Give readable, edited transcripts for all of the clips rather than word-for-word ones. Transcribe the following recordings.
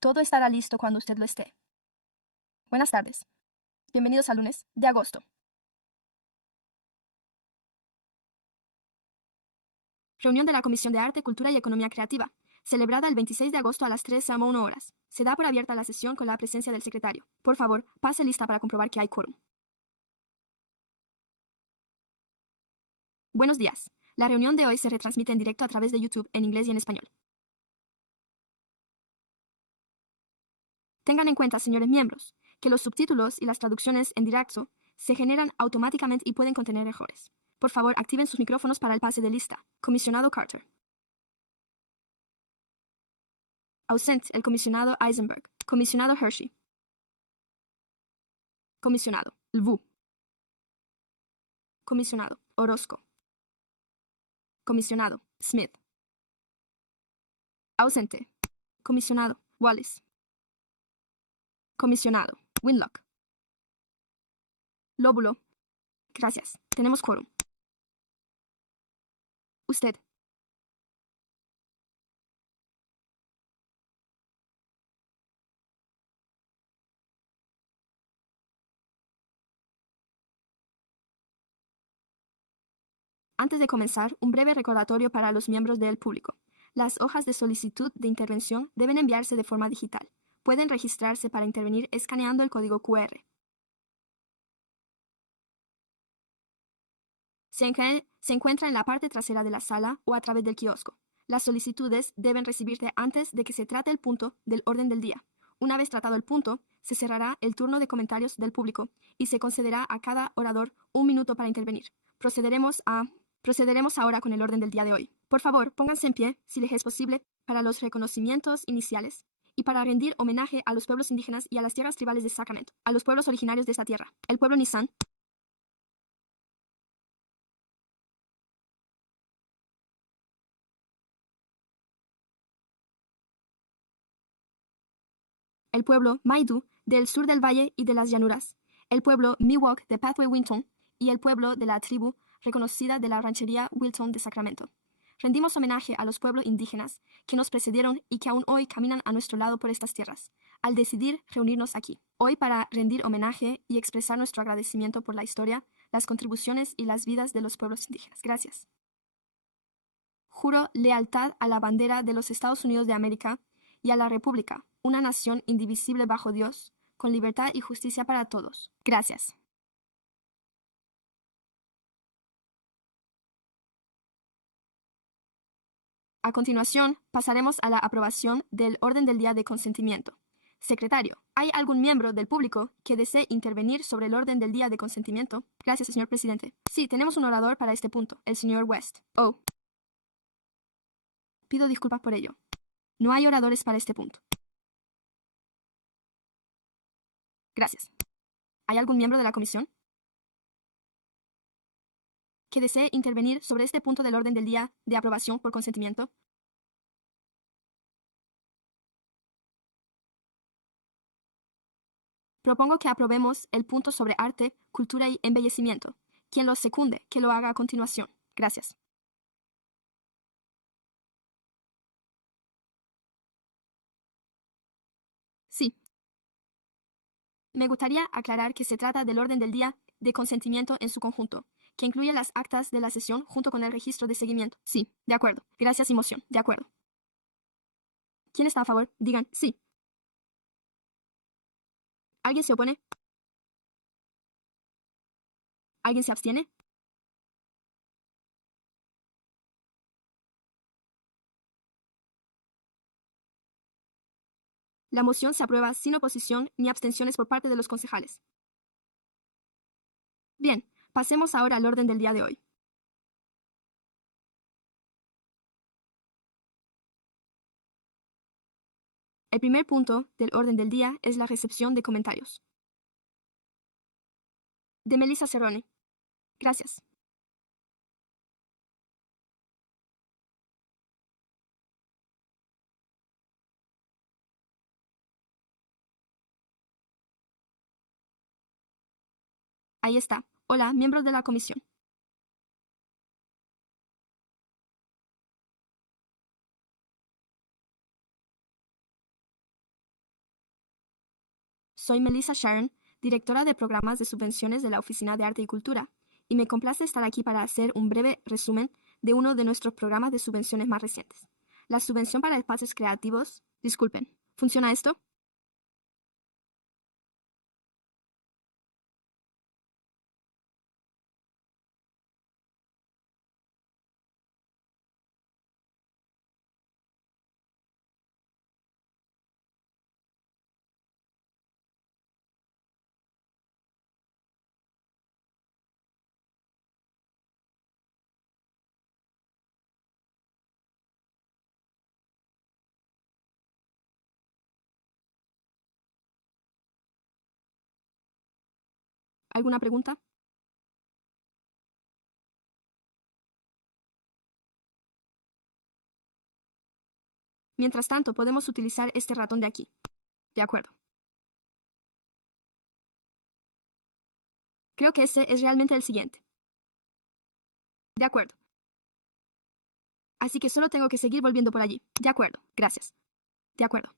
Todo estará listo cuando usted lo esté. Buenas tardes. Bienvenidos al lunes de agosto. Reunión de la Comisión de Arte, Cultura y Economía Creativa, celebrada el 26 de agosto a las 13:01 horas. Se da por abierta la sesión con la presencia del secretario. Por favor, pase lista para comprobar que hay quórum. Buenos días. La reunión de hoy se retransmite en directo a través de YouTube en inglés y en español. Tengan en cuenta, señores miembros, que los subtítulos y las traducciones en directo se generan automáticamente y pueden contener errores. Por favor, activen sus micrófonos para el pase de lista. Comisionado Carter. Ausente, el comisionado Eisenberg. Comisionado Hershey. Comisionado Lvu. Comisionado Orozco. Comisionado Smith. Ausente. Comisionado Wallace. Comisionado Winlock. Lóbulo. Gracias. Tenemos quórum. Usted. Antes de comenzar, un breve recordatorio para los miembros del público. Las hojas de solicitud de intervención deben enviarse de forma digital. Pueden registrarse para intervenir escaneando el código QR. Se encuentra en la parte trasera de la sala o a través del kiosco. Las solicitudes deben recibirse antes de que se trate el punto del orden del día. Una vez tratado el punto, se cerrará el turno de comentarios del público y se concederá a cada orador 1 minuto para intervenir. Procederemos ahora con el orden del día de hoy. Por favor, pónganse en pie, si les es posible, para los reconocimientos iniciales y para rendir homenaje a los pueblos indígenas y a las tierras tribales de Sacramento, a los pueblos originarios de esta tierra, el pueblo Nissan, el pueblo Maidu del sur del valle y de las llanuras, el pueblo Miwok de Pathway Wilton y el pueblo de la tribu reconocida de la ranchería Wilton de Sacramento. Rendimos homenaje a los pueblos indígenas que nos precedieron y que aún hoy caminan a nuestro lado por estas tierras, al decidir reunirnos aquí, hoy para rendir homenaje y expresar nuestro agradecimiento por la historia, las contribuciones y las vidas de los pueblos indígenas. Gracias. Juro lealtad a la bandera de los Estados Unidos de América y a la República, una nación indivisible bajo Dios, con libertad y justicia para todos. Gracias. A continuación, pasaremos a la aprobación del orden del día de consentimiento. Secretario, ¿hay algún miembro del público que desee intervenir sobre el orden del día de consentimiento? Gracias, señor presidente. Sí, tenemos un orador para este punto, el señor West. Oh. Pido disculpas por ello. No hay oradores para este punto. Gracias. ¿Hay algún miembro de la comisión que desee intervenir sobre este punto del orden del día de aprobación por consentimiento? Propongo que aprobemos el punto sobre arte, cultura y embellecimiento. Quien lo secunde, que lo haga a continuación. Gracias. Sí. Me gustaría aclarar que se trata del orden del día de consentimiento en su conjunto, que incluye las actas de la sesión junto con el registro de seguimiento. Sí, de acuerdo. Gracias y moción. De acuerdo. ¿Quién está a favor? Digan sí. ¿Alguien se opone? ¿Alguien se abstiene? La moción se aprueba sin oposición ni abstenciones por parte de los concejales. Bien, pasemos ahora al orden del día de hoy. El primer punto del orden del día es la recepción de comentarios. De Melissa Cerrone. Gracias. Ahí está. Hola, miembros de la comisión. Soy Melissa Sharon, directora de programas de subvenciones de la Oficina de Arte y Cultura, y me complace estar aquí para hacer un breve resumen de uno de nuestros programas de subvenciones más recientes. La subvención para espacios creativos. Disculpen, ¿funciona esto? ¿Alguna pregunta? Mientras tanto, podemos utilizar este ratón de aquí. De acuerdo. Creo que ese es realmente el siguiente. De acuerdo. Así que solo tengo que seguir volviendo por allí. De acuerdo. Gracias. De acuerdo.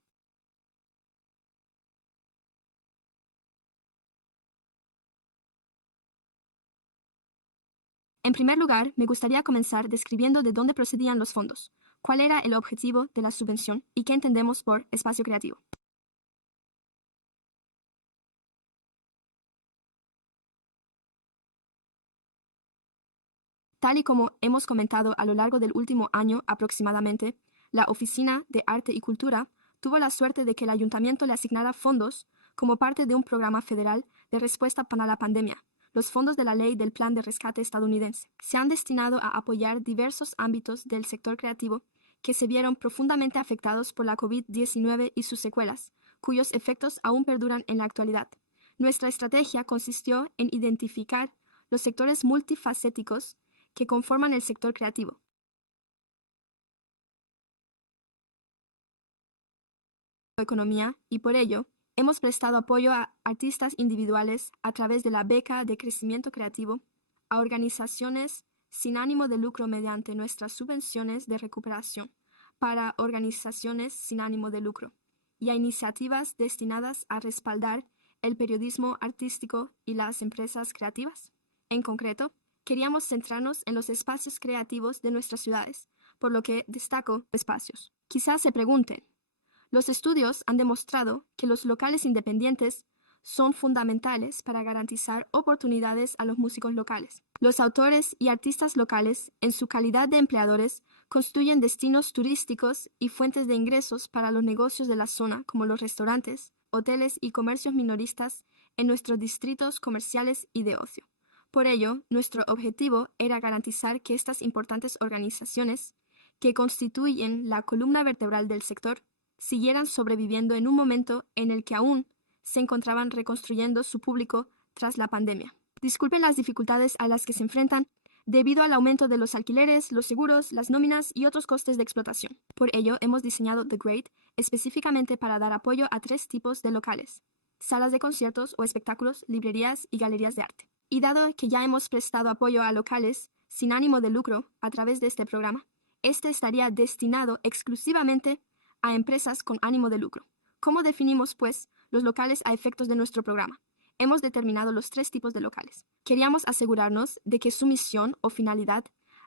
En primer lugar, me gustaría comenzar describiendo de dónde procedían los fondos, cuál era el objetivo de la subvención y qué entendemos por espacio creativo. Tal y como hemos comentado a lo largo del último año aproximadamente, la Oficina de Arte y Cultura tuvo la suerte de que el ayuntamiento le asignara fondos como parte de un programa federal de respuesta para la pandemia. Los fondos de la ley del Plan de Rescate estadounidense se han destinado a apoyar diversos ámbitos del sector creativo que se vieron profundamente afectados por la COVID-19 y sus secuelas, cuyos efectos aún perduran en la actualidad. Nuestra estrategia consistió en identificar los sectores multifacéticos que conforman el sector creativo. Economía, y por ello, hemos prestado apoyo a artistas individuales a través de la beca de crecimiento creativo, a organizaciones sin ánimo de lucro mediante nuestras subvenciones de recuperación para organizaciones sin ánimo de lucro, y a iniciativas destinadas a respaldar el periodismo artístico y las empresas creativas. En concreto, queríamos centrarnos en los espacios creativos de nuestras ciudades, por lo que destaco espacios. Quizás se pregunten, los estudios han demostrado que los locales independientes son fundamentales para garantizar oportunidades a los músicos locales. Los autores y artistas locales, en su calidad de empleadores, construyen destinos turísticos y fuentes de ingresos para los negocios de la zona, como los restaurantes, hoteles y comercios minoristas en nuestros distritos comerciales y de ocio. Por ello, nuestro objetivo era garantizar que estas importantes organizaciones, que constituyen la columna vertebral del sector, siguieran sobreviviendo en un momento en el que aún se encontraban reconstruyendo su público tras la pandemia. Disculpen las dificultades a las que se enfrentan debido al aumento de los alquileres, los seguros, las nóminas y otros costes de explotación. Por ello, hemos diseñado The Great específicamente para dar apoyo a 3 tipos de locales: salas de conciertos o espectáculos, librerías y galerías de arte. Y dado que ya hemos prestado apoyo a locales sin ánimo de lucro a través de este programa, este estaría destinado exclusivamente a empresas con ánimo de lucro. ¿Cómo definimos, pues, los locales a efectos de nuestro programa? Hemos determinado los 3 tipos de locales. Queríamos asegurarnos de que su misión o finalidad,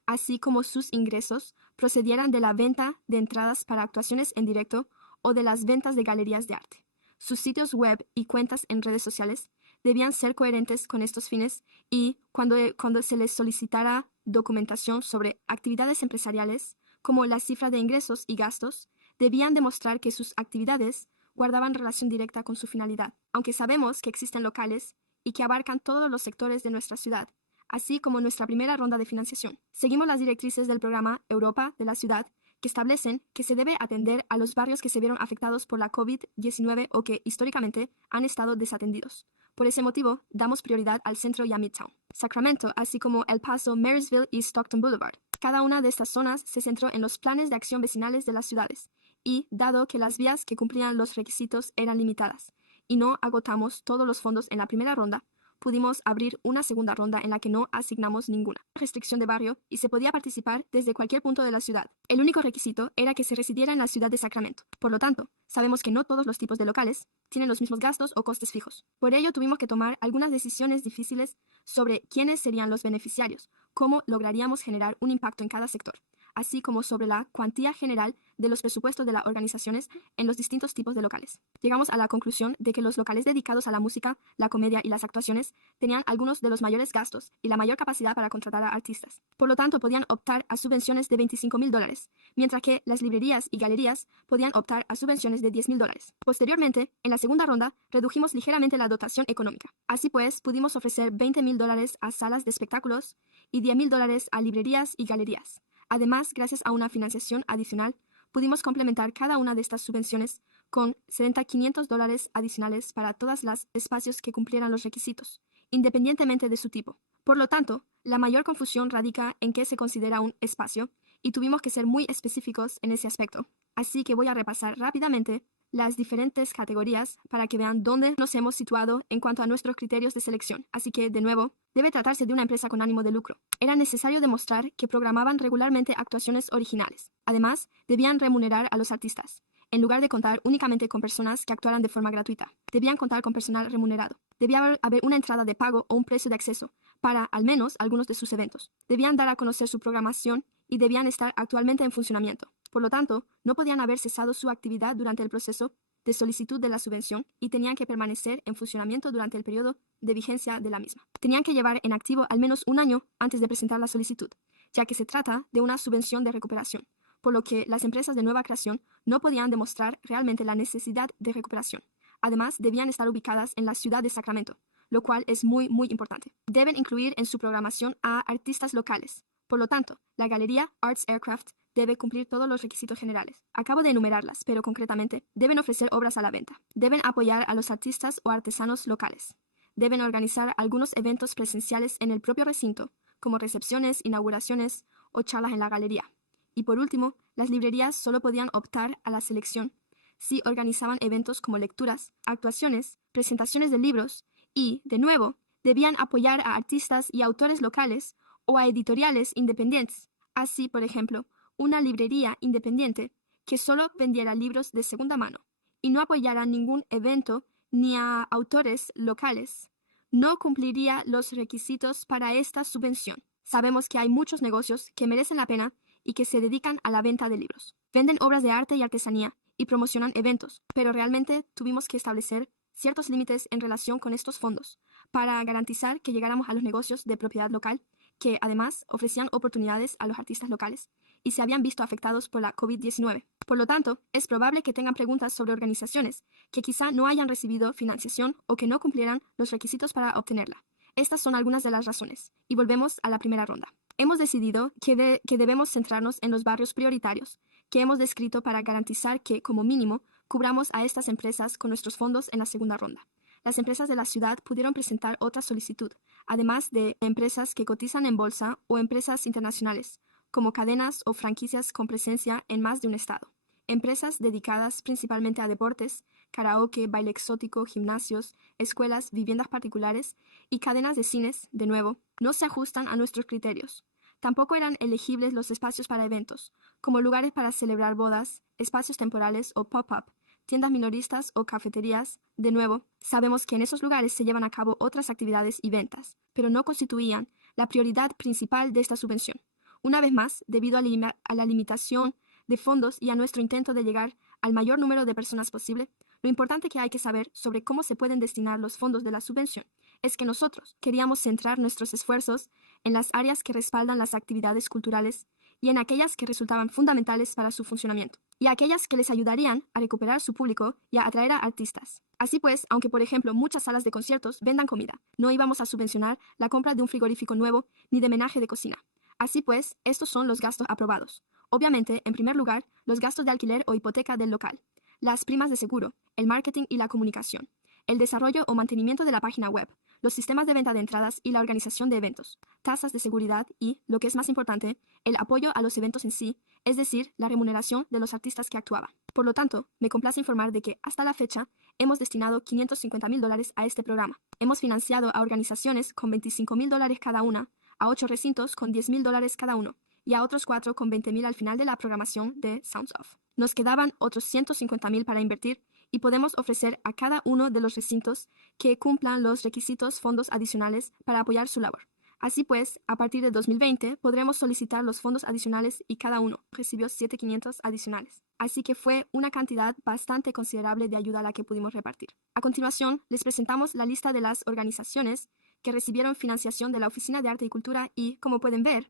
así como sus ingresos, procedieran de la venta de entradas para actuaciones en directo o de las ventas de galerías de arte. Sus sitios web y cuentas en redes sociales debían ser coherentes con estos fines y, cuando se les solicitara documentación sobre actividades empresariales, como la cifra de ingresos y gastos, debían demostrar que sus actividades guardaban relación directa con su finalidad. Aunque sabemos que existen locales y que abarcan todos los sectores de nuestra ciudad, así como nuestra primera ronda de financiación, seguimos las directrices del programa Europa de la ciudad, que establecen que se debe atender a los barrios que se vieron afectados por la COVID-19 o que históricamente han estado desatendidos. Por ese motivo, damos prioridad al centro y a Midtown, Sacramento, así como El Paso, Marysville y Stockton Boulevard. Cada una de estas zonas se centró en los planes de acción vecinales de las ciudades, y, dado que las vías que cumplían los requisitos eran limitadas, y no agotamos todos los fondos en la primera ronda, pudimos abrir una segunda ronda en la que no asignamos ninguna restricción de barrio y se podía participar desde cualquier punto de la ciudad. El único requisito era que se residiera en la ciudad de Sacramento. Por lo tanto, sabemos que no todos los tipos de locales tienen los mismos gastos o costes fijos. Por ello, tuvimos que tomar algunas decisiones difíciles sobre quiénes serían los beneficiarios, cómo lograríamos generar un impacto en cada sector, así como sobre la cuantía general de los presupuestos de las organizaciones en los distintos tipos de locales. Llegamos a la conclusión de que los locales dedicados a la música, la comedia y las actuaciones tenían algunos de los mayores gastos y la mayor capacidad para contratar a artistas. Por lo tanto, podían optar a subvenciones de $25,000, mientras que las librerías y galerías podían optar a subvenciones de $10,000. Posteriormente, en la segunda ronda, redujimos ligeramente la dotación económica. Así pues, pudimos ofrecer $20,000 a salas de espectáculos y $10,000 a librerías y galerías. Además, gracias a una financiación adicional, pudimos complementar cada una de estas subvenciones con $70,500 adicionales para todos los espacios que cumplieran los requisitos, independientemente de su tipo. Por lo tanto, la mayor confusión radica en qué se considera un espacio, y tuvimos que ser muy específicos en ese aspecto. Así que voy a repasar rápidamente las diferentes categorías para que vean dónde nos hemos situado en cuanto a nuestros criterios de selección. Así que, de nuevo, debe tratarse de una empresa con ánimo de lucro. Era necesario demostrar que programaban regularmente actuaciones originales. Además, debían remunerar a los artistas, en lugar de contar únicamente con personas que actuaran de forma gratuita. Debían contar con personal remunerado. Debía haber una entrada de pago o un precio de acceso para, al menos, algunos de sus eventos. Debían dar a conocer su programación y debían estar actualmente en funcionamiento. Por lo tanto, no podían haber cesado su actividad durante el proceso de solicitud de la subvención y tenían que permanecer en funcionamiento durante el periodo de vigencia de la misma. Tenían que llevar en activo al menos un año antes de presentar la solicitud, ya que se trata de una subvención de recuperación, por lo que las empresas de nueva creación no podían demostrar realmente la necesidad de recuperación. Además, debían estar ubicadas en la ciudad de Sacramento, lo cual es muy importante. Deben incluir en su programación a artistas locales. Por lo tanto, la galería Arts Aircraft debe cumplir todos los requisitos generales. Acabo de enumerarlas, pero concretamente, deben ofrecer obras a la venta. Deben apoyar a los artistas o artesanos locales. Deben organizar algunos eventos presenciales en el propio recinto, como recepciones, inauguraciones o charlas en la galería. Y por último, las librerías solo podían optar a la selección si organizaban eventos como lecturas, actuaciones, presentaciones de libros y, de nuevo, debían apoyar a artistas y autores locales o a editoriales independientes. Así, por ejemplo, una librería independiente que solo vendiera libros de segunda mano y no apoyara ningún evento ni a autores locales no cumpliría los requisitos para esta subvención. Sabemos que hay muchos negocios que merecen la pena y que se dedican a la venta de libros. Venden obras de arte y artesanía y promocionan eventos, pero realmente tuvimos que establecer ciertos límites en relación con estos fondos para garantizar que llegáramos a los negocios de propiedad local que además ofrecían oportunidades a los artistas locales y se habían visto afectados por la COVID-19. Por lo tanto, es probable que tengan preguntas sobre organizaciones que quizá no hayan recibido financiación o que no cumplieran los requisitos para obtenerla. Estas son algunas de las razones, y volvemos a la primera ronda. Hemos decidido que debemos centrarnos en los barrios prioritarios que hemos descrito para garantizar que, como mínimo, cubramos a estas empresas con nuestros fondos en la segunda ronda. Las empresas de la ciudad pudieron presentar otra solicitud, además de empresas que cotizan en bolsa o empresas internacionales, como cadenas o franquicias con presencia en más de un estado. Empresas dedicadas principalmente a deportes, karaoke, baile exótico, gimnasios, escuelas, viviendas particulares y cadenas de cines, de nuevo, no se ajustan a nuestros criterios. Tampoco eran elegibles los espacios para eventos, como lugares para celebrar bodas, espacios temporales o pop-up, tiendas minoristas o cafeterías. De nuevo, sabemos que en esos lugares se llevan a cabo otras actividades y ventas, pero no constituían la prioridad principal de esta subvención. Una vez más, debido a la limitación de fondos y a nuestro intento de llegar al mayor número de personas posible, lo importante que hay que saber sobre cómo se pueden destinar los fondos de la subvención es que nosotros queríamos centrar nuestros esfuerzos en las áreas que respaldan las actividades culturales y en aquellas que resultaban fundamentales para su funcionamiento, y aquellas que les ayudarían a recuperar su público y a atraer a artistas. Así pues, aunque por ejemplo muchas salas de conciertos vendan comida, no íbamos a subvencionar la compra de un frigorífico nuevo ni de menaje de cocina. Así pues, estos son los gastos aprobados. Obviamente, en primer lugar, los gastos de alquiler o hipoteca del local, las primas de seguro, el marketing y la comunicación, el desarrollo o mantenimiento de la página web, los sistemas de venta de entradas y la organización de eventos, tasas de seguridad y, lo que es más importante, el apoyo a los eventos en sí, es decir, la remuneración de los artistas que actuaban. Por lo tanto, me complace informar de que, hasta la fecha, hemos destinado $550,000 a este programa. Hemos financiado a organizaciones con $25,000 cada una, a 8 recintos con $10,000 cada uno, y a otros 4 con $20,000 al final de la programación de Sounds Off. Nos quedaban otros $150,000 para invertir y podemos ofrecer a cada uno de los recintos que cumplan los requisitos fondos adicionales para apoyar su labor. Así pues, a partir de 2020 podremos solicitar los fondos adicionales y cada uno recibió $7,500 adicionales. Así que fue una cantidad bastante considerable de ayuda a la que pudimos repartir. A continuación, les presentamos la lista de las organizaciones que recibieron financiación de la Oficina de Arte y Cultura y, como pueden ver,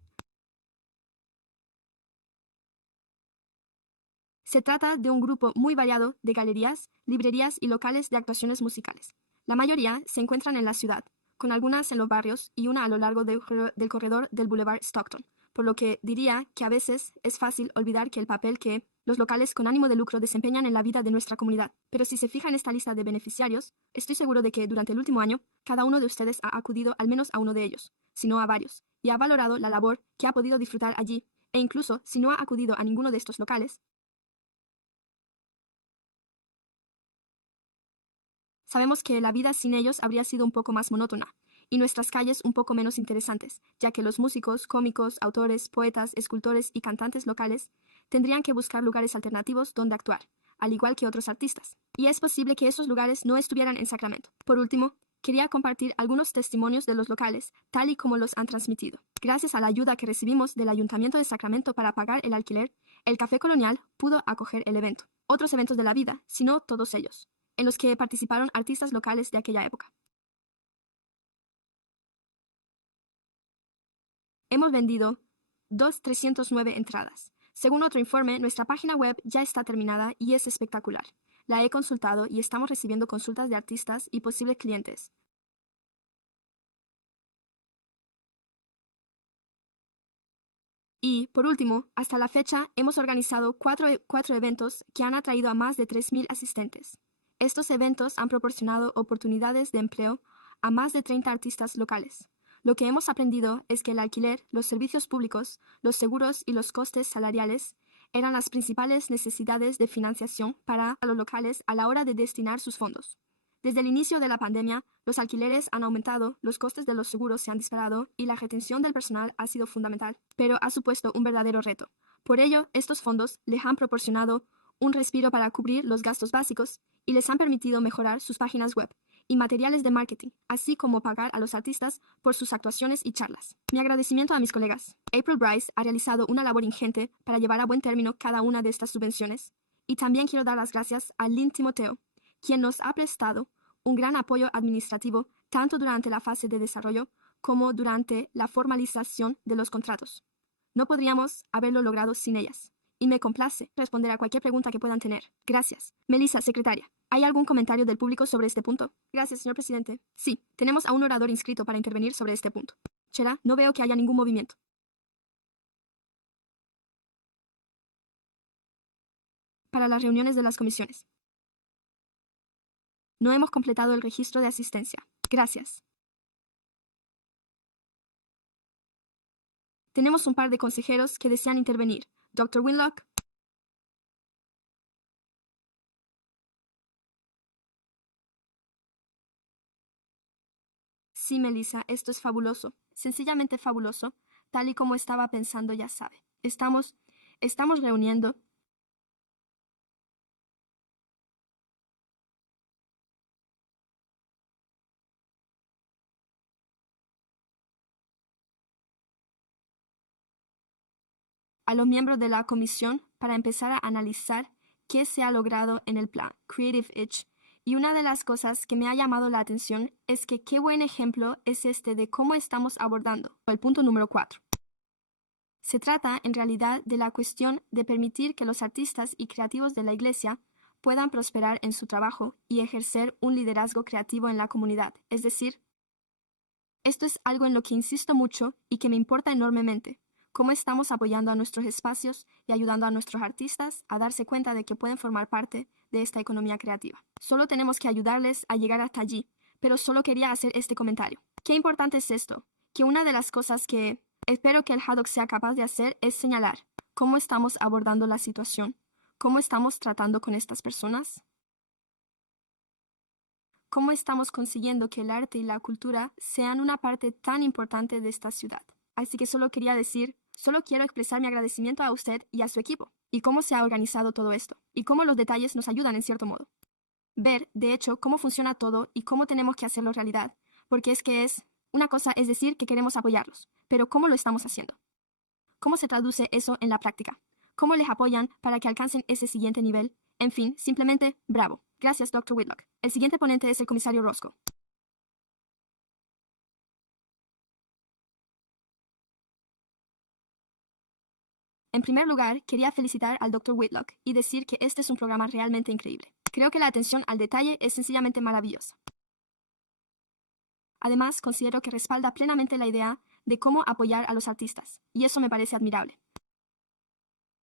se trata de un grupo muy variado de galerías, librerías y locales de actuaciones musicales. La mayoría se encuentran en la ciudad, con algunas en los barrios y una a lo largo del corredor del Boulevard Stockton, por lo que diría que a veces es fácil olvidar que el papel que los locales con ánimo de lucro desempeñan en la vida de nuestra comunidad. Pero si se fija en esta lista de beneficiarios, estoy seguro de que durante el último año, cada uno de ustedes ha acudido al menos a uno de ellos, si no a varios, y ha valorado la labor que ha podido disfrutar allí, e incluso si no ha acudido a ninguno de estos locales, sabemos que la vida sin ellos habría sido un poco más monótona, y nuestras calles un poco menos interesantes, ya que los músicos, cómicos, autores, poetas, escultores y cantantes locales tendrían que buscar lugares alternativos donde actuar, al igual que otros artistas. Y es posible que esos lugares no estuvieran en Sacramento. Por último, quería compartir algunos testimonios de los locales, tal y como los han transmitido. Gracias a la ayuda que recibimos del Ayuntamiento de Sacramento para pagar el alquiler, el Café Colonial pudo acoger el evento. Otros eventos de la vida, sino todos ellos, en los que participaron artistas locales de aquella época. Hemos vendido 309 entradas. Según otro informe, nuestra página web ya está terminada y es espectacular. La he consultado y estamos recibiendo consultas de artistas y posibles clientes. Y, por último, hasta la fecha hemos organizado cuatro eventos que han atraído a más de 3,000 asistentes. Estos eventos han proporcionado oportunidades de empleo a más de 30 artistas locales. Lo que hemos aprendido es que el alquiler, los servicios públicos, los seguros y los costes salariales eran las principales necesidades de financiación para los locales a la hora de destinar sus fondos. Desde el inicio de la pandemia, los alquileres han aumentado, los costes de los seguros se han disparado y la retención del personal ha sido fundamental, pero ha supuesto un verdadero reto. Por ello, estos fondos les han proporcionado un respiro para cubrir los gastos básicos y les han permitido mejorar sus páginas web y materiales de marketing, así como pagar a los artistas por sus actuaciones y charlas. Mi agradecimiento a mis colegas. April Bryce ha realizado una labor ingente para llevar a buen término cada una de estas subvenciones. Y también quiero dar las gracias a Lynn Timoteo, quien nos ha prestado un gran apoyo administrativo tanto durante la fase de desarrollo como durante la formalización de los contratos. No podríamos haberlo logrado sin ellas. Y me complace responder a cualquier pregunta que puedan tener. Gracias. Melissa, secretaria. ¿Hay algún comentario del público sobre este punto? Gracias, señor presidente. Sí, tenemos a un orador inscrito para intervenir sobre este punto. Chera, no veo que haya ningún movimiento. Para las reuniones de las comisiones. No hemos completado el registro de asistencia. Gracias. Tenemos un par de consejeros que desean intervenir. Dr. Winlock. Sí, Melissa, esto es fabuloso. Sencillamente fabuloso, tal y como estaba pensando, ya sabe. Estamos reuniendo. A los miembros de la comisión para empezar a analizar qué se ha logrado en el plan Creative Itch. Y una de las cosas que me ha llamado la atención es que qué buen ejemplo es este de cómo estamos abordando el punto número 4. Se trata, en realidad, de la cuestión de permitir que los artistas y creativos de la Iglesia puedan prosperar en su trabajo y ejercer un liderazgo creativo en la comunidad. Es decir, esto es algo en lo que insisto mucho y que me importa enormemente. Cómo estamos apoyando a nuestros espacios y ayudando a nuestros artistas a darse cuenta de que pueden formar parte de esta economía creativa. Solo tenemos que ayudarles a llegar hasta allí, pero solo quería hacer este comentario. Qué importante es esto, que una de las cosas que espero que el Haddock sea capaz de hacer es señalar cómo estamos abordando la situación, cómo estamos tratando con estas personas, cómo estamos consiguiendo que el arte y la cultura sean una parte tan importante de esta ciudad. Así que solo quiero expresar mi agradecimiento a usted y a su equipo, y cómo se ha organizado todo esto, y cómo los detalles nos ayudan en cierto modo. Ver, de hecho, cómo funciona todo y cómo tenemos que hacerlo realidad, porque una cosa es decir que queremos apoyarlos, pero ¿cómo lo estamos haciendo? ¿Cómo se traduce eso en la práctica? ¿Cómo les apoyan para que alcancen ese siguiente nivel? En fin, simplemente, bravo. Gracias, Dr. Whitlock. El siguiente ponente es el comisario Roscoe. En primer lugar, quería felicitar al Dr. Whitlock y decir que este es un programa realmente increíble. Creo que la atención al detalle es sencillamente maravillosa. Además, considero que respalda plenamente la idea de cómo apoyar a los artistas, y eso me parece admirable.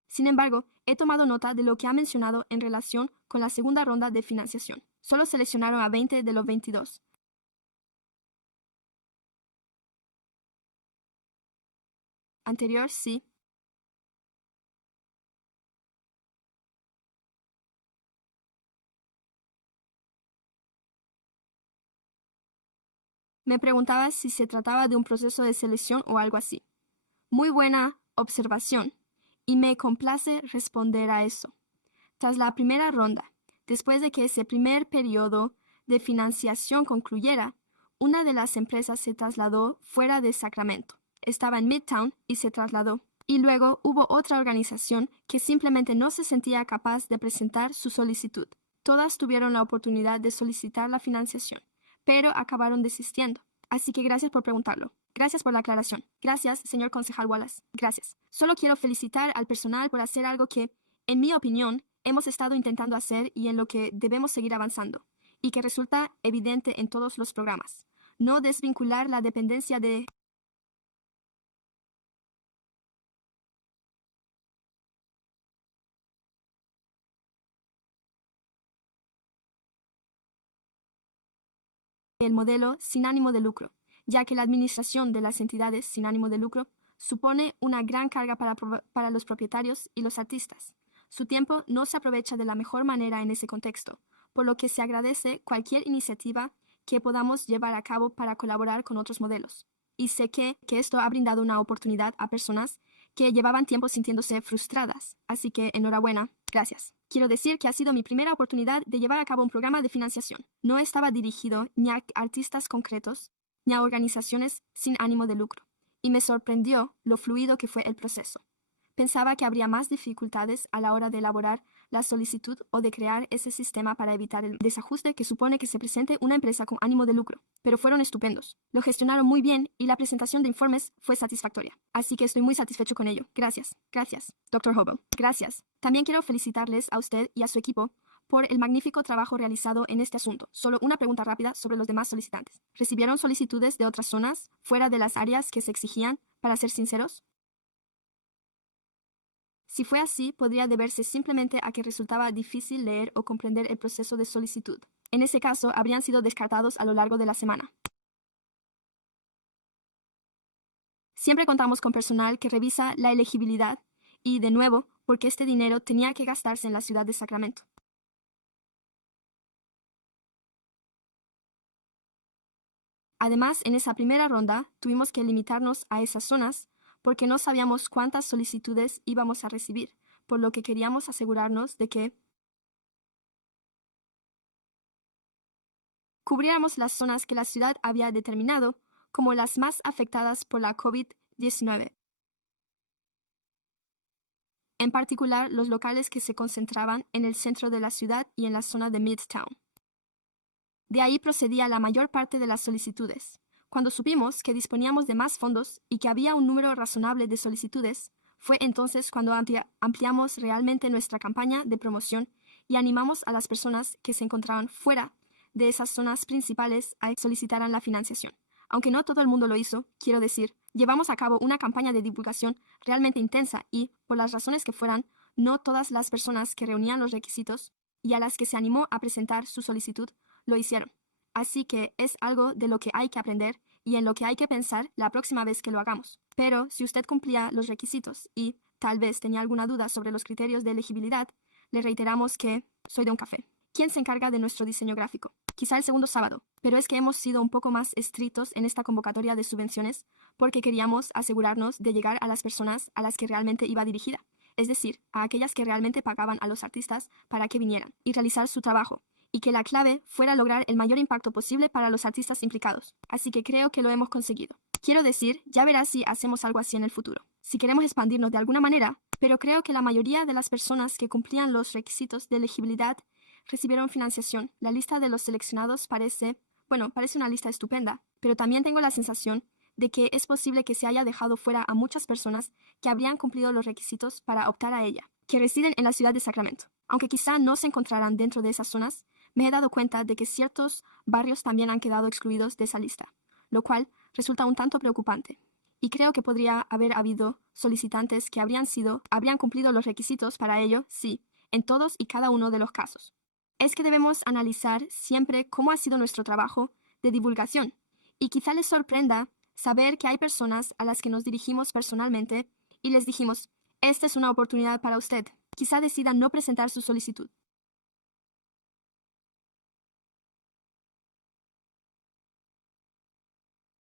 Sin embargo, he tomado nota de lo que ha mencionado en relación con la segunda ronda de financiación. Solo seleccionaron a 20 de los 22. Anterior, sí. Me preguntaba si se trataba de un proceso de selección o algo así. Muy buena observación, y me complace responder a eso. Tras la primera ronda, después de que ese primer periodo de financiación concluyera, una de las empresas se trasladó fuera de Sacramento. Estaba en Midtown y se trasladó. Y luego hubo otra organización que simplemente no se sentía capaz de presentar su solicitud. Todas tuvieron la oportunidad de solicitar la financiación, pero acabaron desistiendo. Así que gracias por preguntarlo. Gracias por la aclaración. Gracias, señor concejal Wallace. Gracias. Solo quiero felicitar al personal por hacer algo que, en mi opinión, hemos estado intentando hacer y en lo que debemos seguir avanzando, y que resulta evidente en todos los programas. No desvincular la dependencia de el modelo sin ánimo de lucro, ya que la administración de las entidades sin ánimo de lucro supone una gran carga para los propietarios y los artistas. Su tiempo no se aprovecha de la mejor manera en ese contexto, por lo que se agradece cualquier iniciativa que podamos llevar a cabo para colaborar con otros modelos. Y sé que esto ha brindado una oportunidad a personas que llevaban tiempo sintiéndose frustradas. Así que enhorabuena, gracias. Quiero decir que ha sido mi primera oportunidad de llevar a cabo un programa de financiación. No estaba dirigido ni a artistas concretos, ni a organizaciones sin ánimo de lucro. Y me sorprendió lo fluido que fue el proceso. Pensaba que habría más dificultades a la hora de elaborar la solicitud o de crear ese sistema para evitar el desajuste que supone que se presente una empresa con ánimo de lucro, pero fueron estupendos. Lo gestionaron muy bien y la presentación de informes fue satisfactoria. Así que estoy muy satisfecho con ello. Gracias. Gracias, Dr. Hobo. Gracias. También quiero felicitarles a usted y a su equipo por el magnífico trabajo realizado en este asunto. Solo una pregunta rápida sobre los demás solicitantes. ¿Recibieron solicitudes de otras zonas fuera de las áreas que se exigían, para ser sinceros? Si fue así, podría deberse simplemente a que resultaba difícil leer o comprender el proceso de solicitud. En ese caso, habrían sido descartados a lo largo de la semana. Siempre contamos con personal que revisa la elegibilidad y, de nuevo, porque este dinero tenía que gastarse en la ciudad de Sacramento. Además, en esa primera ronda, tuvimos que limitarnos a esas zonas porque no sabíamos cuántas solicitudes íbamos a recibir, por lo que queríamos asegurarnos de que cubriéramos las zonas que la ciudad había determinado como las más afectadas por la COVID-19. En particular, los locales que se concentraban en el centro de la ciudad y en la zona de Midtown. De ahí procedía la mayor parte de las solicitudes. Cuando supimos que disponíamos de más fondos y que había un número razonable de solicitudes, fue entonces cuando ampliamos realmente nuestra campaña de promoción y animamos a las personas que se encontraban fuera de esas zonas principales a solicitar la financiación. Aunque no todo el mundo lo hizo, quiero decir, llevamos a cabo una campaña de divulgación realmente intensa y, por las razones que fueran, no todas las personas que reunían los requisitos y a las que se animó a presentar su solicitud lo hicieron. Así que es algo de lo que hay que aprender y en lo que hay que pensar la próxima vez que lo hagamos. Pero si usted cumplía los requisitos y tal vez tenía alguna duda sobre los criterios de elegibilidad, le reiteramos que soy de un café. ¿Quién se encarga de nuestro diseño gráfico? Quizá el segundo sábado, pero es que hemos sido un poco más estrictos en esta convocatoria de subvenciones porque queríamos asegurarnos de llegar a las personas a las que realmente iba dirigida, es decir, a aquellas que realmente pagaban a los artistas para que vinieran y realizar su trabajo, y que la clave fuera lograr el mayor impacto posible para los artistas implicados. Así que creo que lo hemos conseguido. Quiero decir, ya verás si hacemos algo así en el futuro. Si queremos expandirnos de alguna manera, pero creo que la mayoría de las personas que cumplían los requisitos de elegibilidad recibieron financiación. La lista de los seleccionados parece una lista estupenda, pero también tengo la sensación de que es posible que se haya dejado fuera a muchas personas que habrían cumplido los requisitos para optar a ella, que residen en la ciudad de Sacramento. Aunque quizá no se encontrarán dentro de esas zonas, me he dado cuenta de que ciertos barrios también han quedado excluidos de esa lista, lo cual resulta un tanto preocupante. Y creo que podría haber habido solicitantes que habrían cumplido los requisitos para ello, sí, en todos y cada uno de los casos. Es que debemos analizar siempre cómo ha sido nuestro trabajo de divulgación, y quizá les sorprenda saber que hay personas a las que nos dirigimos personalmente y les dijimos, esta es una oportunidad para usted. Quizá decidan no presentar su solicitud.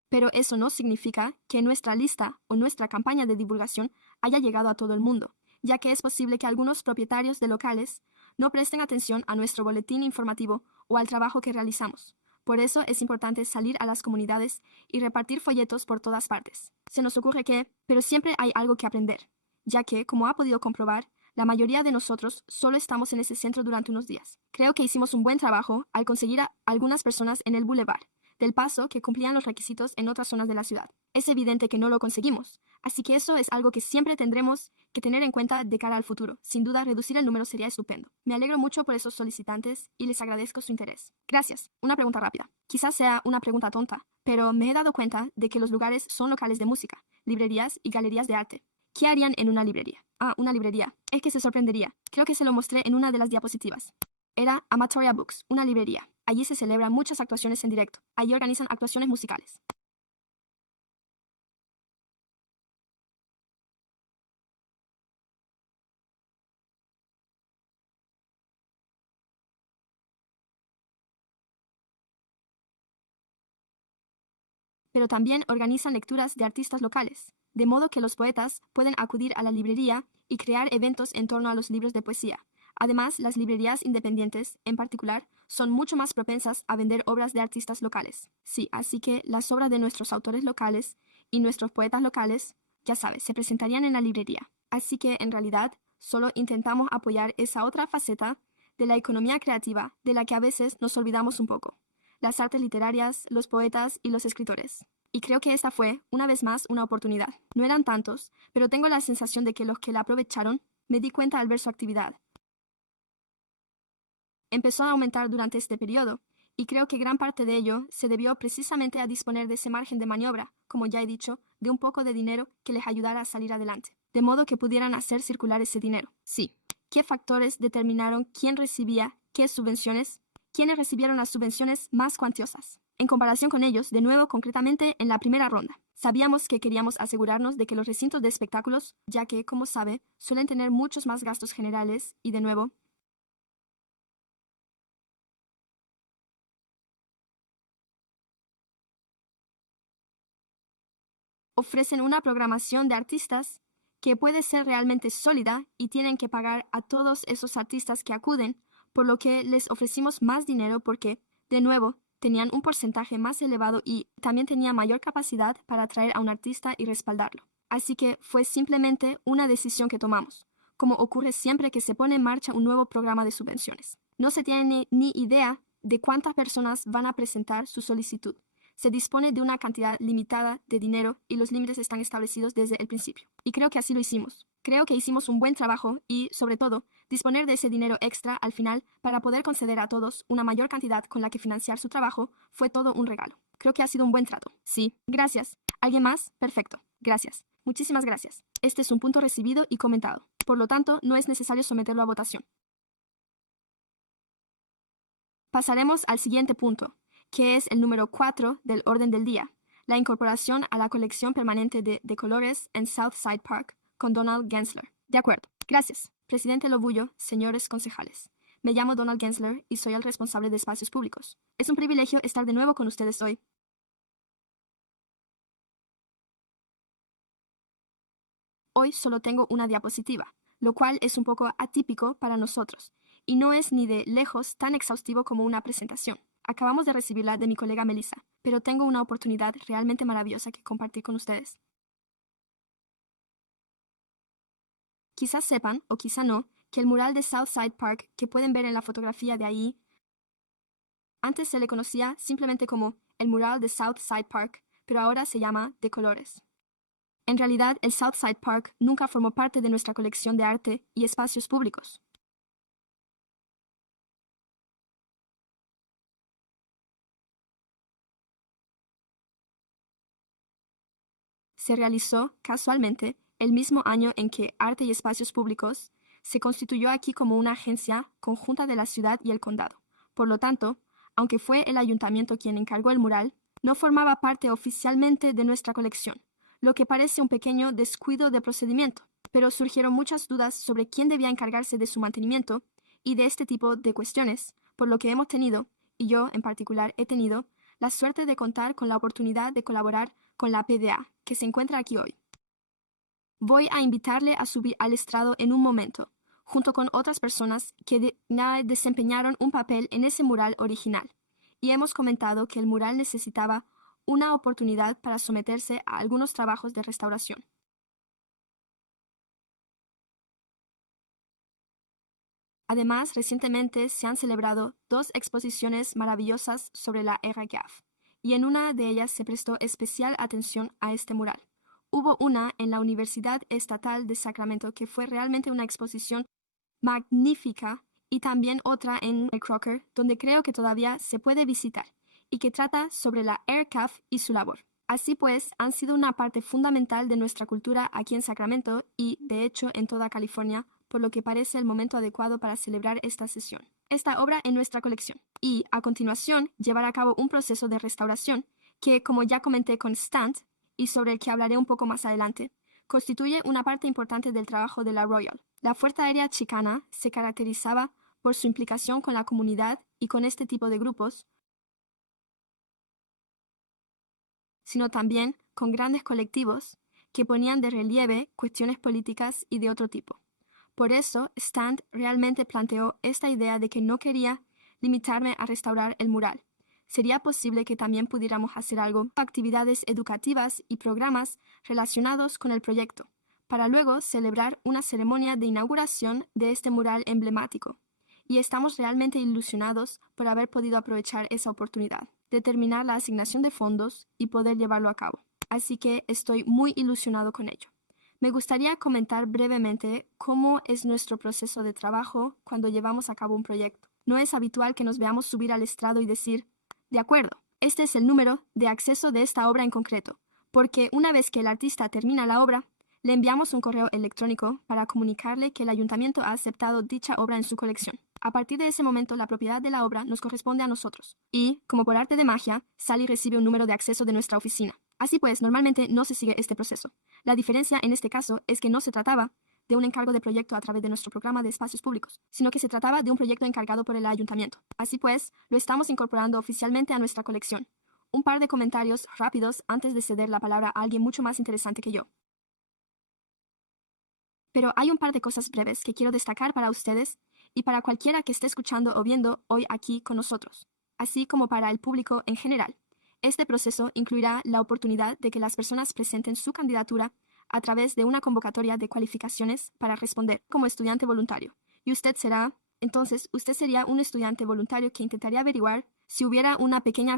Pero eso no significa que nuestra lista o nuestra campaña de divulgación haya llegado a todo el mundo, ya que es posible que algunos propietarios de locales no presten atención a nuestro boletín informativo o al trabajo que realizamos. Por eso es importante salir a las comunidades y repartir folletos por todas partes. Se nos ocurre pero siempre hay algo que aprender, ya que, como ha podido comprobar, la mayoría de nosotros solo estamos en ese centro durante unos días. Creo que hicimos un buen trabajo al conseguir a algunas personas en el boulevard del Paso que cumplían los requisitos en otras zonas de la ciudad. Es evidente que no lo conseguimos, así que eso es algo que siempre tendremos que tener en cuenta de cara al futuro. Sin duda, reducir el número sería estupendo. Me alegro mucho por esos solicitantes y les agradezco su interés. Gracias. Una pregunta rápida. Quizás sea una pregunta tonta, pero me he dado cuenta de que los lugares son locales de música, librerías y galerías de arte. ¿Qué harían en una librería? Una librería. Es que se sorprendería. Creo que se lo mostré en una de las diapositivas. Era Amatoria Books, una librería. Allí se celebran muchas actuaciones en directo. Allí organizan actuaciones musicales. Pero también organizan lecturas de artistas locales, de modo que los poetas pueden acudir a la librería y crear eventos en torno a los libros de poesía. Además, las librerías independientes, en particular, son mucho más propensas a vender obras de artistas locales. Sí, así que las obras de nuestros autores locales y nuestros poetas locales, ya sabes, se presentarían en la librería. Así que, en realidad, solo intentamos apoyar esa otra faceta de la economía creativa de la que a veces nos olvidamos un poco: las artes literarias, los poetas y los escritores. Y creo que esta fue, una vez más, una oportunidad. No eran tantos, pero tengo la sensación de que los que la aprovecharon, me di cuenta al ver su actividad, empezó a aumentar durante este periodo, y creo que gran parte de ello se debió precisamente a disponer de ese margen de maniobra, como ya he dicho, de un poco de dinero que les ayudara a salir adelante, de modo que pudieran hacer circular ese dinero. Sí. ¿Qué factores determinaron quién recibía qué subvenciones? ¿Quiénes recibieron las subvenciones más cuantiosas? En comparación con ellos, de nuevo, concretamente en la primera ronda, sabíamos que queríamos asegurarnos de que los recintos de espectáculos, ya que, como sabe, suelen tener muchos más gastos generales y, de nuevo, ofrecen una programación de artistas que puede ser realmente sólida y tienen que pagar a todos esos artistas que acuden, por lo que les ofrecimos más dinero porque, de nuevo, tenían un porcentaje más elevado y también tenía mayor capacidad para atraer a un artista y respaldarlo. Así que fue simplemente una decisión que tomamos, como ocurre siempre que se pone en marcha un nuevo programa de subvenciones. No se tiene ni idea de cuántas personas van a presentar su solicitud. Se dispone de una cantidad limitada de dinero y los límites están establecidos desde el principio. Y creo que así lo hicimos. Creo que hicimos un buen trabajo y, sobre todo, disponer de ese dinero extra al final para poder conceder a todos una mayor cantidad con la que financiar su trabajo fue todo un regalo. Creo que ha sido un buen trato. Sí, gracias. ¿Alguien más? Perfecto. Gracias. Muchísimas gracias. Este es un punto recibido y comentado. Por lo tanto, no es necesario someterlo a votación. Pasaremos al siguiente punto, que es el número 4 del orden del día, la incorporación a la colección permanente de colores en Southside Park con Donald Gensler. De acuerdo. Gracias, presidente Lobullo, señores concejales. Me llamo Donald Gensler y soy el responsable de espacios públicos. Es un privilegio estar de nuevo con ustedes hoy. Hoy solo tengo una diapositiva, lo cual es un poco atípico para nosotros, y no es ni de lejos tan exhaustivo como una presentación. Acabamos de recibirla de mi colega Melissa, pero tengo una oportunidad realmente maravillosa que compartir con ustedes. Quizás sepan, o quizá no, que el mural de Southside Park que pueden ver en la fotografía de ahí, antes se le conocía simplemente como el mural de Southside Park, pero ahora se llama De Colores. En realidad, el Southside Park nunca formó parte de nuestra colección de arte y espacios públicos. Se realizó, casualmente, el mismo año en que Arte y Espacios Públicos se constituyó aquí como una agencia conjunta de la ciudad y el condado. Por lo tanto, aunque fue el ayuntamiento quien encargó el mural, no formaba parte oficialmente de nuestra colección, lo que parece un pequeño descuido de procedimiento. Pero surgieron muchas dudas sobre quién debía encargarse de su mantenimiento y de este tipo de cuestiones, por lo que hemos tenido, y yo en particular he tenido, la suerte de contar con la oportunidad de colaborar con la PDA, que se encuentra aquí hoy. Voy a invitarle a subir al estrado en un momento, junto con otras personas que desempeñaron un papel en ese mural original, y hemos comentado que el mural necesitaba una oportunidad para someterse a algunos trabajos de restauración. Además, recientemente se han celebrado 2 exposiciones maravillosas sobre la era GAF, y en una de ellas se prestó especial atención a este mural. Hubo una en la Universidad Estatal de Sacramento que fue realmente una exposición magnífica y también otra en Crocker, donde creo que todavía se puede visitar y que trata sobre la AirCAF y su labor. Así pues, han sido una parte fundamental de nuestra cultura aquí en Sacramento y, de hecho, en toda California, por lo que parece el momento adecuado para celebrar esta sesión. Esta obra en nuestra colección y, a continuación, llevar a cabo un proceso de restauración que, como ya comenté con Stant, y sobre el que hablaré un poco más adelante, constituye una parte importante del trabajo de la Royal. La Fuerza Aérea Chicana se caracterizaba por su implicación con la comunidad y con este tipo de grupos, sino también con grandes colectivos que ponían de relieve cuestiones políticas y de otro tipo. Por eso, Stand realmente planteó esta idea de que no quería limitarme a restaurar el mural. Sería posible que también pudiéramos hacer algo, actividades educativas y programas relacionados con el proyecto, para luego celebrar una ceremonia de inauguración de este mural emblemático. Y estamos realmente ilusionados por haber podido aprovechar esa oportunidad, determinar la asignación de fondos y poder llevarlo a cabo. Así que estoy muy ilusionado con ello. Me gustaría comentar brevemente cómo es nuestro proceso de trabajo cuando llevamos a cabo un proyecto. No es habitual que nos veamos subir al estrado y decir, de acuerdo, este es el número de acceso de esta obra en concreto, porque una vez que el artista termina la obra, le enviamos un correo electrónico para comunicarle que el ayuntamiento ha aceptado dicha obra en su colección. A partir de ese momento, la propiedad de la obra nos corresponde a nosotros. Y, como por arte de magia, Sally recibe un número de acceso de nuestra oficina. Así pues, normalmente no se sigue este proceso. La diferencia en este caso es que no se trataba de un encargo de proyecto a través de nuestro programa de espacios públicos, sino que se trataba de un proyecto encargado por el ayuntamiento. Así pues, lo estamos incorporando oficialmente a nuestra colección. Un par de comentarios rápidos antes de ceder la palabra a alguien mucho más interesante que yo. Pero hay un par de cosas breves que quiero destacar para ustedes y para cualquiera que esté escuchando o viendo hoy aquí con nosotros, así como para el público en general. Este proceso incluirá la oportunidad de que las personas presenten su candidatura a través de una convocatoria de cualificaciones para responder como estudiante voluntario. Y entonces, usted sería un estudiante voluntario que intentaría averiguar si hubiera una pequeña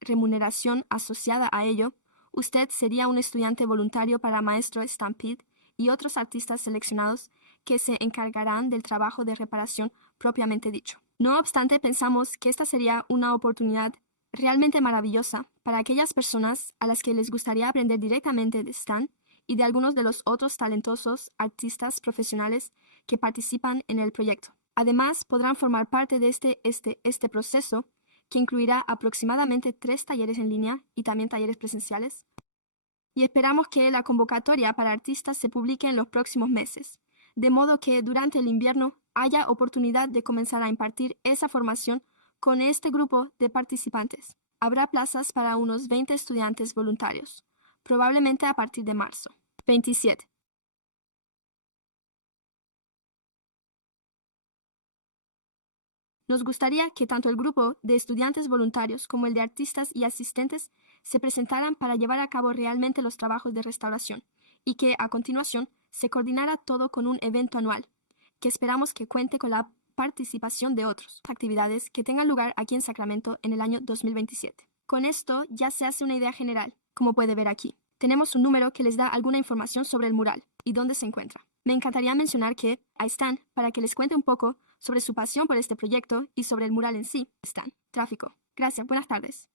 remuneración asociada a ello. Usted sería un estudiante voluntario para Maestro Stampede y otros artistas seleccionados que se encargarán del trabajo de reparación propiamente dicho. No obstante, pensamos que esta sería una oportunidad realmente maravillosa para aquellas personas a las que les gustaría aprender directamente de Stan y de algunos de los otros talentosos artistas profesionales que participan en el proyecto. Además, podrán formar parte de este proceso que incluirá aproximadamente 3 talleres en línea y también talleres presenciales. Y esperamos que la convocatoria para artistas se publique en los próximos meses, de modo que durante el invierno haya oportunidad de comenzar a impartir esa formación con este grupo de participantes. Habrá plazas para unos 20 estudiantes voluntarios, probablemente a partir de marzo. 27. Nos gustaría que tanto el grupo de estudiantes voluntarios como el de artistas y asistentes se presentaran para llevar a cabo realmente los trabajos de restauración y que, a continuación, se coordinara todo con un evento anual, que esperamos que cuente con la participación de otras actividades que tengan lugar aquí en Sacramento en el año 2027. Con esto ya se hace una idea general, como puede ver aquí. Tenemos un número que les da alguna información sobre el mural y dónde se encuentra. Me encantaría mencionar que ahí están para que les cuente un poco sobre su pasión por este proyecto y sobre el mural en sí. Están. Tráfico. Gracias. Buenas tardes.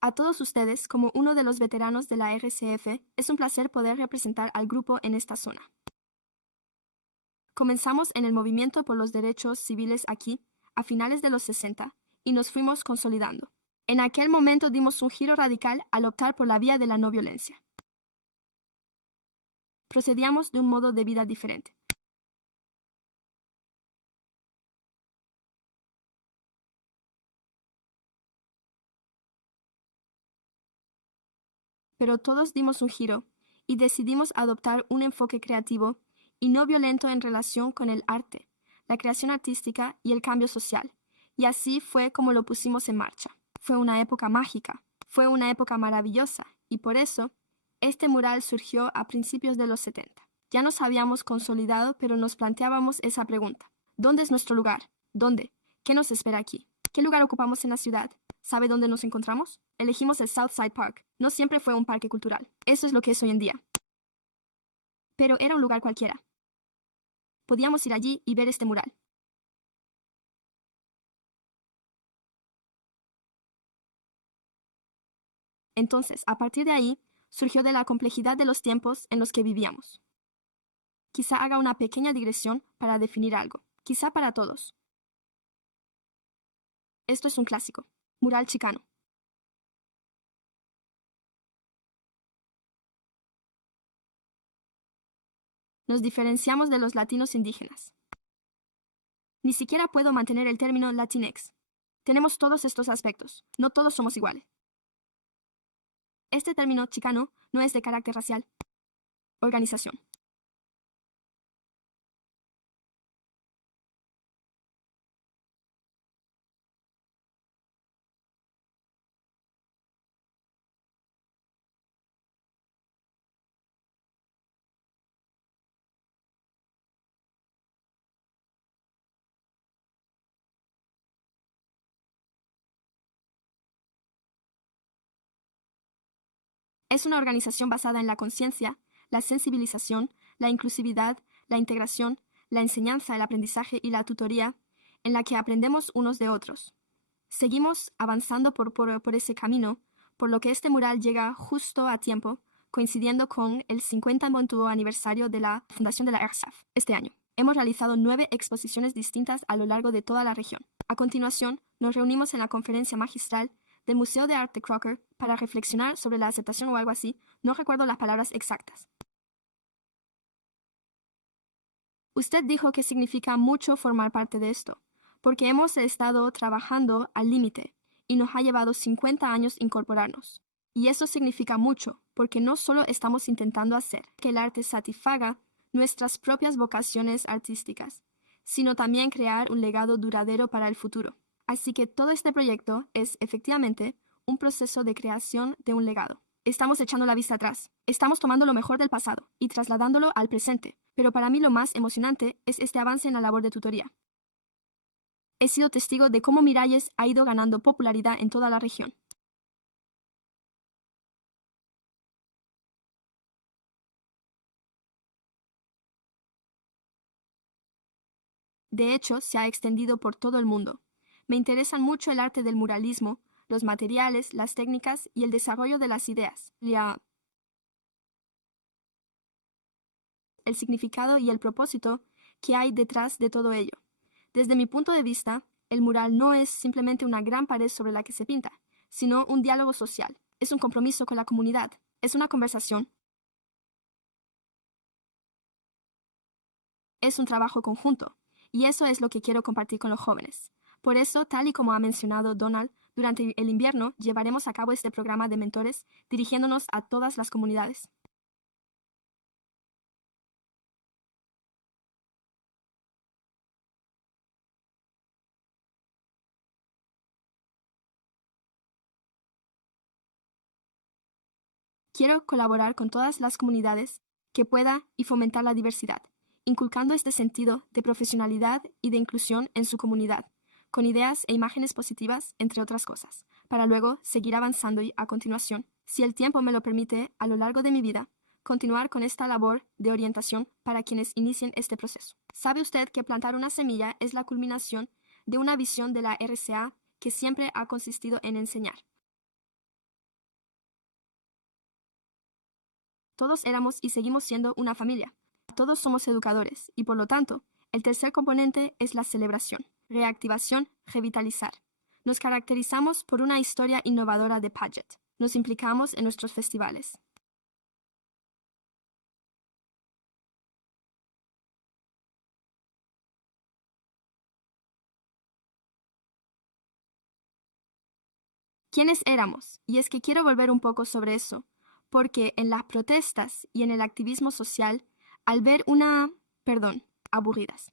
A todos ustedes, como uno de los veteranos de la RCF, es un placer poder representar al grupo en esta zona. Comenzamos en el movimiento por los derechos civiles aquí, a finales de los 60, y nos fuimos consolidando. En aquel momento dimos un giro radical al optar por la vía de la no violencia. Procedíamos de un modo de vida diferente. Pero todos dimos un giro y decidimos adoptar un enfoque creativo y no violento en relación con el arte, la creación artística y el cambio social. Y así fue como lo pusimos en marcha. Fue una época mágica, fue una época maravillosa, y por eso este mural surgió a principios de los 70. Ya nos habíamos consolidado, pero nos planteábamos esa pregunta. ¿Dónde es nuestro lugar? ¿Dónde? ¿Qué nos espera aquí? ¿Qué lugar ocupamos en la ciudad? ¿Sabe dónde nos encontramos? Elegimos el Southside Park. No siempre fue un parque cultural. Eso es lo que es hoy en día. Pero era un lugar cualquiera. Podíamos ir allí y ver este mural. Entonces, a partir de ahí, surgió de la complejidad de los tiempos en los que vivíamos. Quizá haga una pequeña digresión para definir algo. Quizá para todos. Esto es un clásico. Mural chicano. Nos diferenciamos de los latinos indígenas. Ni siquiera puedo mantener el término Latinx. Tenemos todos estos aspectos. No todos somos iguales. Este término chicano no es de carácter racial. Organización. Es una organización basada en la conciencia, la sensibilización, la inclusividad, la integración, la enseñanza, el aprendizaje y la tutoría, en la que aprendemos unos de otros. Seguimos avanzando por ese camino, por lo que este mural llega justo a tiempo, coincidiendo con el 50º aniversario de la fundación de la RSAF este año. Hemos realizado 9 exposiciones distintas a lo largo de toda la región. A continuación, nos reunimos en la conferencia magistral del Museo de Arte Crocker para reflexionar sobre la aceptación o algo así. No recuerdo las palabras exactas. Usted dijo que significa mucho formar parte de esto, porque hemos estado trabajando al límite y nos ha llevado 50 años incorporarnos. Y eso significa mucho, porque no solo estamos intentando hacer que el arte satisfaga nuestras propias vocaciones artísticas, sino también crear un legado duradero para el futuro. Así que todo este proyecto es efectivamente un proceso de creación de un legado. Estamos echando la vista atrás, estamos tomando lo mejor del pasado y trasladándolo al presente, pero para mí lo más emocionante es este avance en la labor de tutoría. He sido testigo de cómo Miralles ha ido ganando popularidad en toda la región. De hecho, se ha extendido por todo el mundo. Me interesan mucho el arte del muralismo, los materiales, las técnicas y el desarrollo de las ideas, el significado y el propósito qué hay detrás de todo ello. Desde mi punto de vista, el mural no es simplemente una gran pared sobre la que se pinta, sino un diálogo social. Es un compromiso con la comunidad. Es una conversación. Es un trabajo conjunto. Y eso es lo que quiero compartir con los jóvenes. Por eso, tal y como ha mencionado Donald, durante el invierno llevaremos a cabo este programa de mentores dirigiéndonos a todas las comunidades. Quiero colaborar con todas las comunidades que pueda y fomentar la diversidad, inculcando este sentido de profesionalidad y de inclusión en su comunidad, con ideas e imágenes positivas, entre otras cosas, para luego seguir avanzando y, a continuación, si el tiempo me lo permite, a lo largo de mi vida, continuar con esta labor de orientación para quienes inicien este proceso. ¿Sabe usted que plantar una semilla es la culminación de una visión de la RCA que siempre ha consistido en enseñar? Todos éramos y seguimos siendo una familia. Todos somos educadores y, por lo tanto, el tercer componente es la celebración, reactivación, revitalizar. Nos caracterizamos por una historia innovadora de Paget. Nos implicamos en nuestros festivales. ¿Quiénes éramos? Y es que quiero volver un poco sobre eso, porque en las protestas y en el activismo social, al ver aburridas.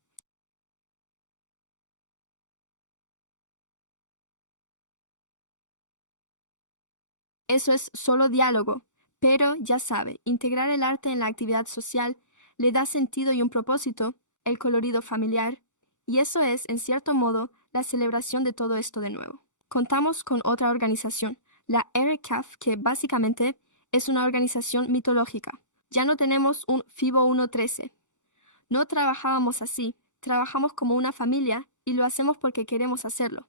Eso es solo diálogo, pero ya sabe, integrar el arte en la actividad social le da sentido y un propósito, el colorido familiar, y eso es, en cierto modo, la celebración de todo esto de nuevo. Contamos con otra organización, la ERCAF, que básicamente es una organización mitológica. Ya no tenemos un FIBO 113. No trabajábamos así, trabajamos como una familia y lo hacemos porque queremos hacerlo.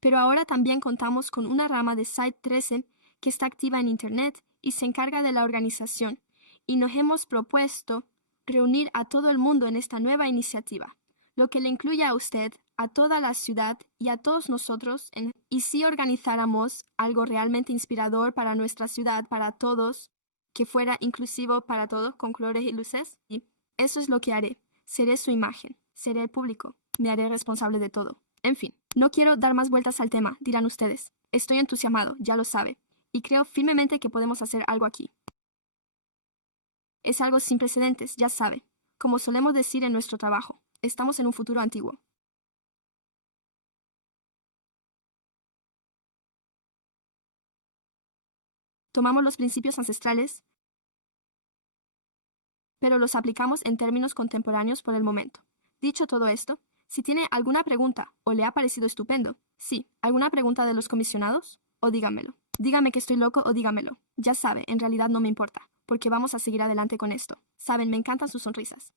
Pero ahora también contamos con una rama de Site 13 que está activa en Internet y se encarga de la organización, y nos hemos propuesto reunir a todo el mundo en esta nueva iniciativa, lo que le incluye a usted, a toda la ciudad y a todos nosotros, y si organizáramos algo realmente inspirador para nuestra ciudad, para todos, que fuera inclusivo para todos, con colores y luces, y eso es lo que haré. Seré su imagen, seré el público, me haré responsable de todo. En fin, no quiero dar más vueltas al tema, dirán ustedes. Estoy entusiasmado, ya lo sabe, y creo firmemente que podemos hacer algo aquí. Es algo sin precedentes, ya sabe. Como solemos decir en nuestro trabajo, estamos en un futuro antiguo. Tomamos los principios ancestrales, pero los aplicamos en términos contemporáneos por el momento. Dicho todo esto, si tiene alguna pregunta o le ha parecido estupendo, sí, alguna pregunta de los comisionados, o dígamelo. Dígame que estoy loco o dígamelo. Ya sabe, en realidad no me importa, porque vamos a seguir adelante con esto. Saben, me encantan sus sonrisas.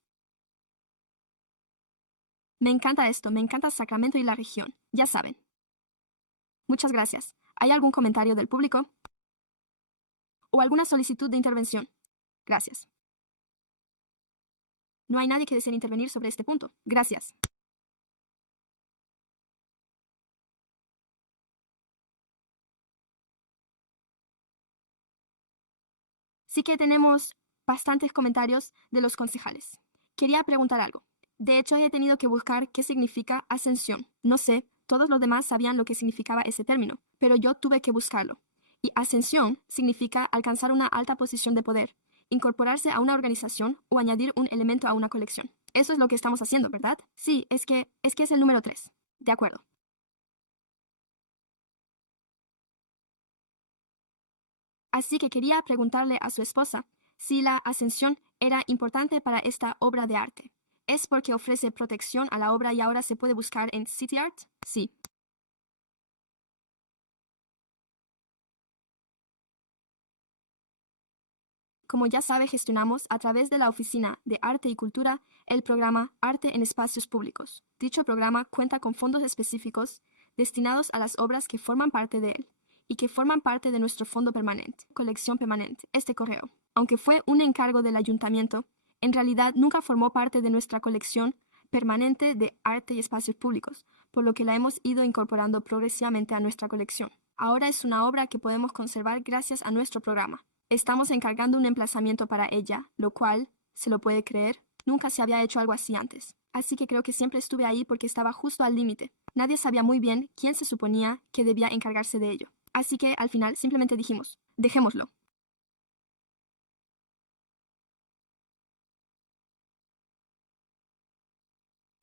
Me encanta esto, me encanta Sacramento y la región. Ya saben. Muchas gracias. ¿Hay algún comentario del público? ¿O alguna solicitud de intervención? Gracias. No hay nadie que desee intervenir sobre este punto. Gracias. Sí que tenemos bastantes comentarios de los concejales. Quería preguntar algo. De hecho, he tenido que buscar qué significa ascensión. No sé, todos los demás sabían lo que significaba ese término, pero yo tuve que buscarlo. Y ascensión significa alcanzar una alta posición de poder, incorporarse a una organización o añadir un elemento a una colección. Eso es lo que estamos haciendo, ¿verdad? Sí, es que es el número 3. De acuerdo. Así que quería preguntarle a su esposa si la ascensión era importante para esta obra de arte. ¿Es porque ofrece protección a la obra y ahora se puede buscar en City Art? Sí. Como ya sabe, gestionamos a través de la Oficina de Arte y Cultura el programa Arte en Espacios Públicos. Dicho programa cuenta con fondos específicos destinados a las obras que forman parte de él y que forman parte de nuestro fondo permanente, colección permanente, este correo. Aunque fue un encargo del ayuntamiento, en realidad nunca formó parte de nuestra colección permanente de arte y espacios públicos, por lo que la hemos ido incorporando progresivamente a nuestra colección. Ahora es una obra que podemos conservar gracias a nuestro programa. Estamos encargando un emplazamiento para ella, lo cual, ¿se lo puede creer? Nunca se había hecho algo así antes. Así que creo que siempre estuve ahí porque estaba justo al límite. Nadie sabía muy bien quién se suponía que debía encargarse de ello. Así que al final simplemente dijimos, dejémoslo.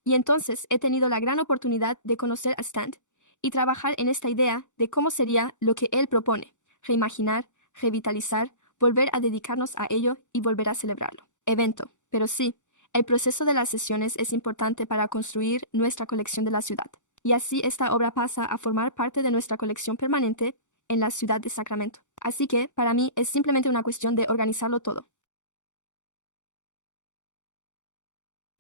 Y entonces he tenido la gran oportunidad de conocer a Stan y trabajar en esta idea de cómo sería lo que él propone, reimaginar, revitalizar, volver a dedicarnos a ello y volver a celebrarlo. Evento. Pero sí, el proceso de las sesiones es importante para construir nuestra colección de la ciudad. Y así esta obra pasa a formar parte de nuestra colección permanente en la ciudad de Sacramento. Así que, para mí, es simplemente una cuestión de organizarlo todo.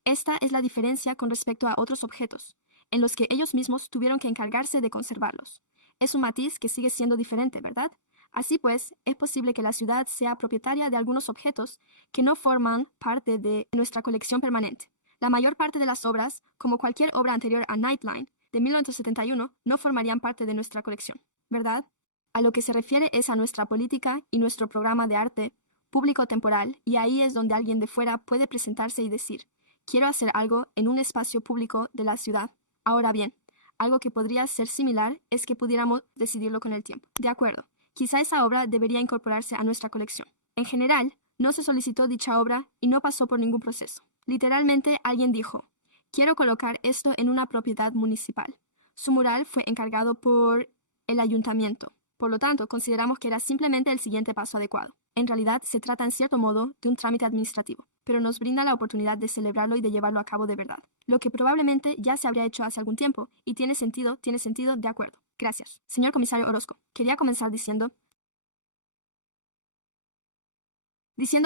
Esta es la diferencia con respecto a otros objetos, en los que ellos mismos tuvieron que encargarse de conservarlos. Es un matiz que sigue siendo diferente, ¿verdad? Así pues, es posible que la ciudad sea propietaria de algunos objetos que no forman parte de nuestra colección permanente. La mayor parte de las obras, como cualquier obra anterior a Nightline, de 1971, no formarían parte de nuestra colección, ¿verdad? A lo que se refiere es a nuestra política y nuestro programa de arte público temporal, y ahí es donde alguien de fuera puede presentarse y decir, quiero hacer algo en un espacio público de la ciudad. Ahora bien, algo que podría ser similar es que pudiéramos decidirlo con el tiempo. De acuerdo, quizá esa obra debería incorporarse a nuestra colección. En general, no se solicitó dicha obra y no pasó por ningún proceso. Literalmente alguien dijo, quiero colocar esto en una propiedad municipal. Su mural fue encargado por el ayuntamiento. Por lo tanto, consideramos que era simplemente el siguiente paso adecuado. En realidad, se trata en cierto modo de un trámite administrativo, pero nos brinda la oportunidad de celebrarlo y de llevarlo a cabo de verdad. Lo que probablemente ya se habría hecho hace algún tiempo, y tiene sentido, de acuerdo. Gracias. Señor comisario Orozco, quería comenzar diciendo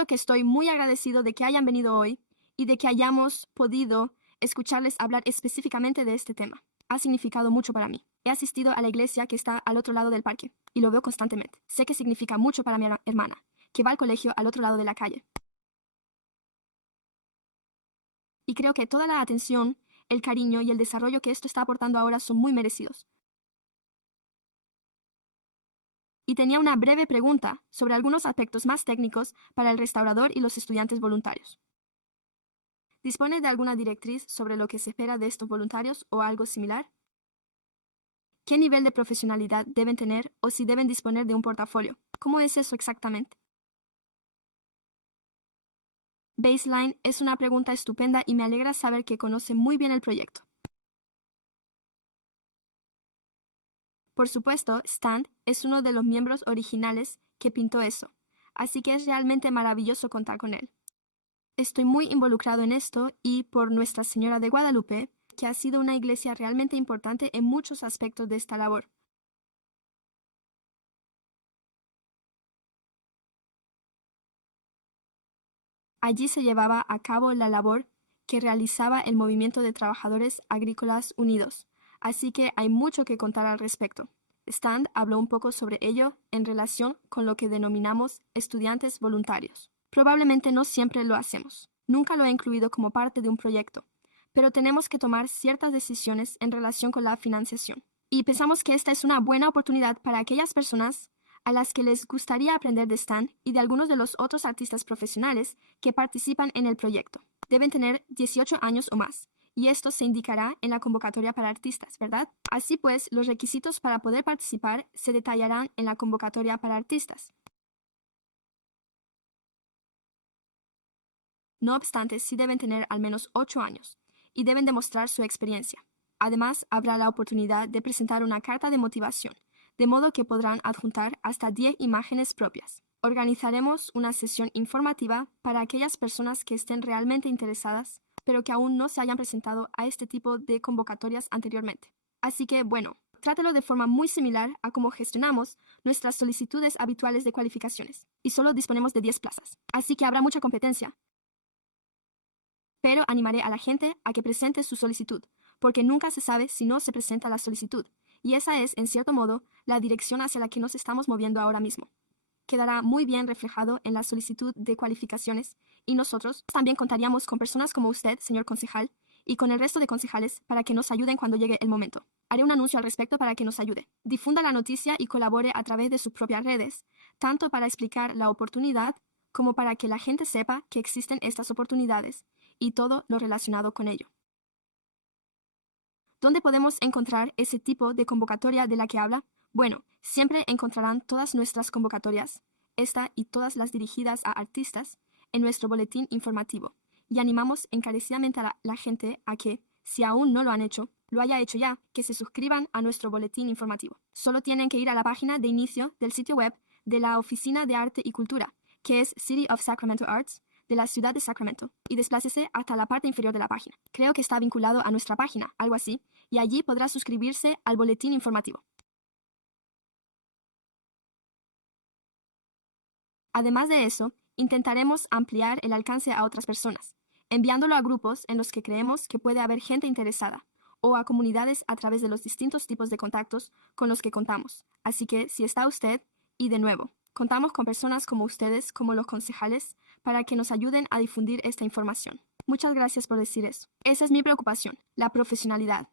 que estoy muy agradecido de que hayan venido hoy y de que hayamos podido escucharles hablar específicamente de este tema. Ha significado mucho para mí. He asistido a la iglesia que está al otro lado del parque y lo veo constantemente. Sé que significa mucho para mi hermana, que va al colegio al otro lado de la calle. Y creo que toda la atención, el cariño y el desarrollo que esto está aportando ahora son muy merecidos. Y tenía una breve pregunta sobre algunos aspectos más técnicos para el restaurador y los estudiantes voluntarios. ¿Dispone de alguna directriz sobre lo que se espera de estos voluntarios o algo similar? ¿Qué nivel de profesionalidad deben tener o si deben disponer de un portafolio? ¿Cómo es eso exactamente? Baseline es una pregunta estupenda y me alegra saber que conoce muy bien el proyecto. Por supuesto, Stan es uno de los miembros originales que pintó eso, así que es realmente maravilloso contar con él. Estoy muy involucrado en esto y por Nuestra Señora de Guadalupe, que ha sido una iglesia realmente importante en muchos aspectos de esta labor. Allí se llevaba a cabo la labor que realizaba el Movimiento de Trabajadores Agrícolas Unidos, así que hay mucho que contar al respecto. Stan habló un poco sobre ello en relación con lo que denominamos estudiantes voluntarios. Probablemente no siempre lo hacemos. Nunca lo he incluido como parte de un proyecto, pero tenemos que tomar ciertas decisiones en relación con la financiación. Y pensamos que esta es una buena oportunidad para aquellas personas a las que les gustaría aprender de Stan y de algunos de los otros artistas profesionales que participan en el proyecto. Deben tener 18 años o más, y esto se indicará en la convocatoria para artistas, ¿verdad? Así pues, los requisitos para poder participar se detallarán en la convocatoria para artistas. No obstante, sí deben tener al menos 8 años, y deben demostrar su experiencia. Además, habrá la oportunidad de presentar una carta de motivación, de modo que podrán adjuntar hasta 10 imágenes propias. Organizaremos una sesión informativa para aquellas personas que estén realmente interesadas, pero que aún no se hayan presentado a este tipo de convocatorias anteriormente. Así que, bueno, trátelo de forma muy similar a cómo gestionamos nuestras solicitudes habituales de cualificaciones, y solo disponemos de 10 plazas. Así que habrá mucha competencia, pero animaré a la gente a que presente su solicitud, porque nunca se sabe si no se presenta la solicitud, Y esa es, en cierto modo, la dirección hacia la que nos estamos moviendo ahora mismo. Quedará muy bien reflejado en la solicitud de cualificaciones, y nosotros también contaríamos con personas como usted, señor concejal, y con el resto de concejales para que nos ayuden cuando llegue el momento. Haré un anuncio al respecto para que nos ayude. Difunda la noticia y colabore a través de sus propias redes, tanto para explicar la oportunidad como para que la gente sepa que existen estas oportunidades y todo lo relacionado con ello. ¿Dónde podemos encontrar ese tipo de convocatoria de la que habla? Bueno, siempre encontrarán todas nuestras convocatorias, esta y todas las dirigidas a artistas, en nuestro boletín informativo, y animamos encarecidamente a la gente a que, si aún no lo han hecho, lo haya hecho ya, que se suscriban a nuestro boletín informativo. Solo tienen que ir a la página de inicio del sitio web de la Oficina de Arte y Cultura, que es City of Sacramento Arts, de la ciudad de Sacramento, y desplácese hasta la parte inferior de la página. Creo que está vinculado a nuestra página, algo así, y allí podrá suscribirse al boletín informativo. Además de eso, intentaremos ampliar el alcance a otras personas, enviándolo a grupos en los que creemos que puede haber gente interesada, o a comunidades a través de los distintos tipos de contactos con los que contamos. Así que, si está usted, y de nuevo, contamos con personas como ustedes, como los concejales, para que nos ayuden a difundir esta información. Muchas gracias por decir eso. Esa es mi preocupación, la profesionalidad.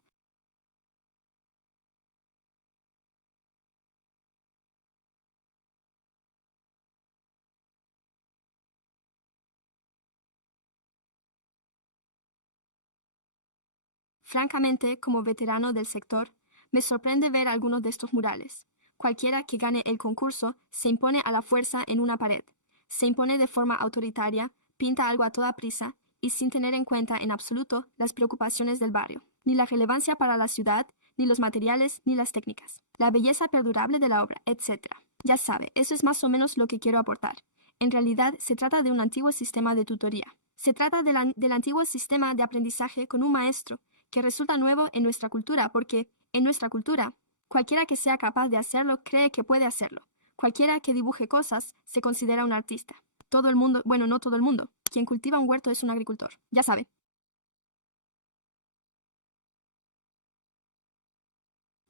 Francamente, como veterano del sector, me sorprende ver algunos de estos murales. Cualquiera que gane el concurso se impone a la fuerza en una pared, se impone de forma autoritaria, pinta algo a toda prisa y sin tener en cuenta en absoluto las preocupaciones del barrio, ni la relevancia para la ciudad, ni los materiales, ni las técnicas, la belleza perdurable de la obra, etc. Ya sabe, eso es más o menos lo que quiero aportar. En realidad, se trata de un antiguo sistema de tutoría. Se trata del antiguo sistema de aprendizaje con un maestro que resulta nuevo en nuestra cultura, porque en nuestra cultura, cualquiera que sea capaz de hacerlo cree que puede hacerlo. Cualquiera que dibuje cosas se considera un artista. Todo el mundo, bueno, no todo el mundo. Quien cultiva un huerto es un agricultor. Ya sabe.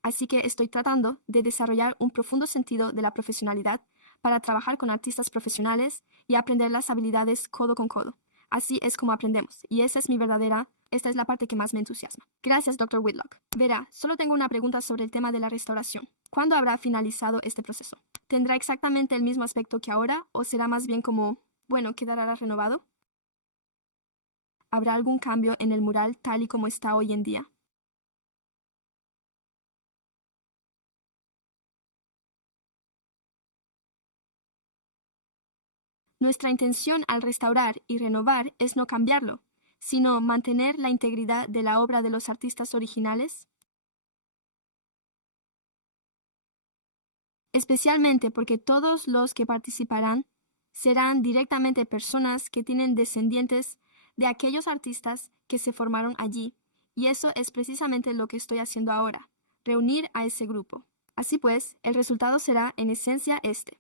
Así que estoy tratando de desarrollar un profundo sentido de la profesionalidad para trabajar con artistas profesionales y aprender las habilidades codo con codo. Así es como aprendemos, y esta es la parte que más me entusiasma. Gracias, Dr. Whitlock. Verá, solo tengo una pregunta sobre el tema de la restauración. ¿Cuándo habrá finalizado este proceso? ¿Tendrá exactamente el mismo aspecto que ahora o será más bien como, bueno, quedará renovado? ¿Habrá algún cambio en el mural tal y como está hoy en día? Nuestra intención al restaurar y renovar es no cambiarlo, sino mantener la integridad de la obra de los artistas originales, especialmente porque todos los que participarán serán directamente personas que tienen descendientes de aquellos artistas que se formaron allí, y eso es precisamente lo que estoy haciendo ahora, reunir a ese grupo. Así pues, el resultado será en esencia este.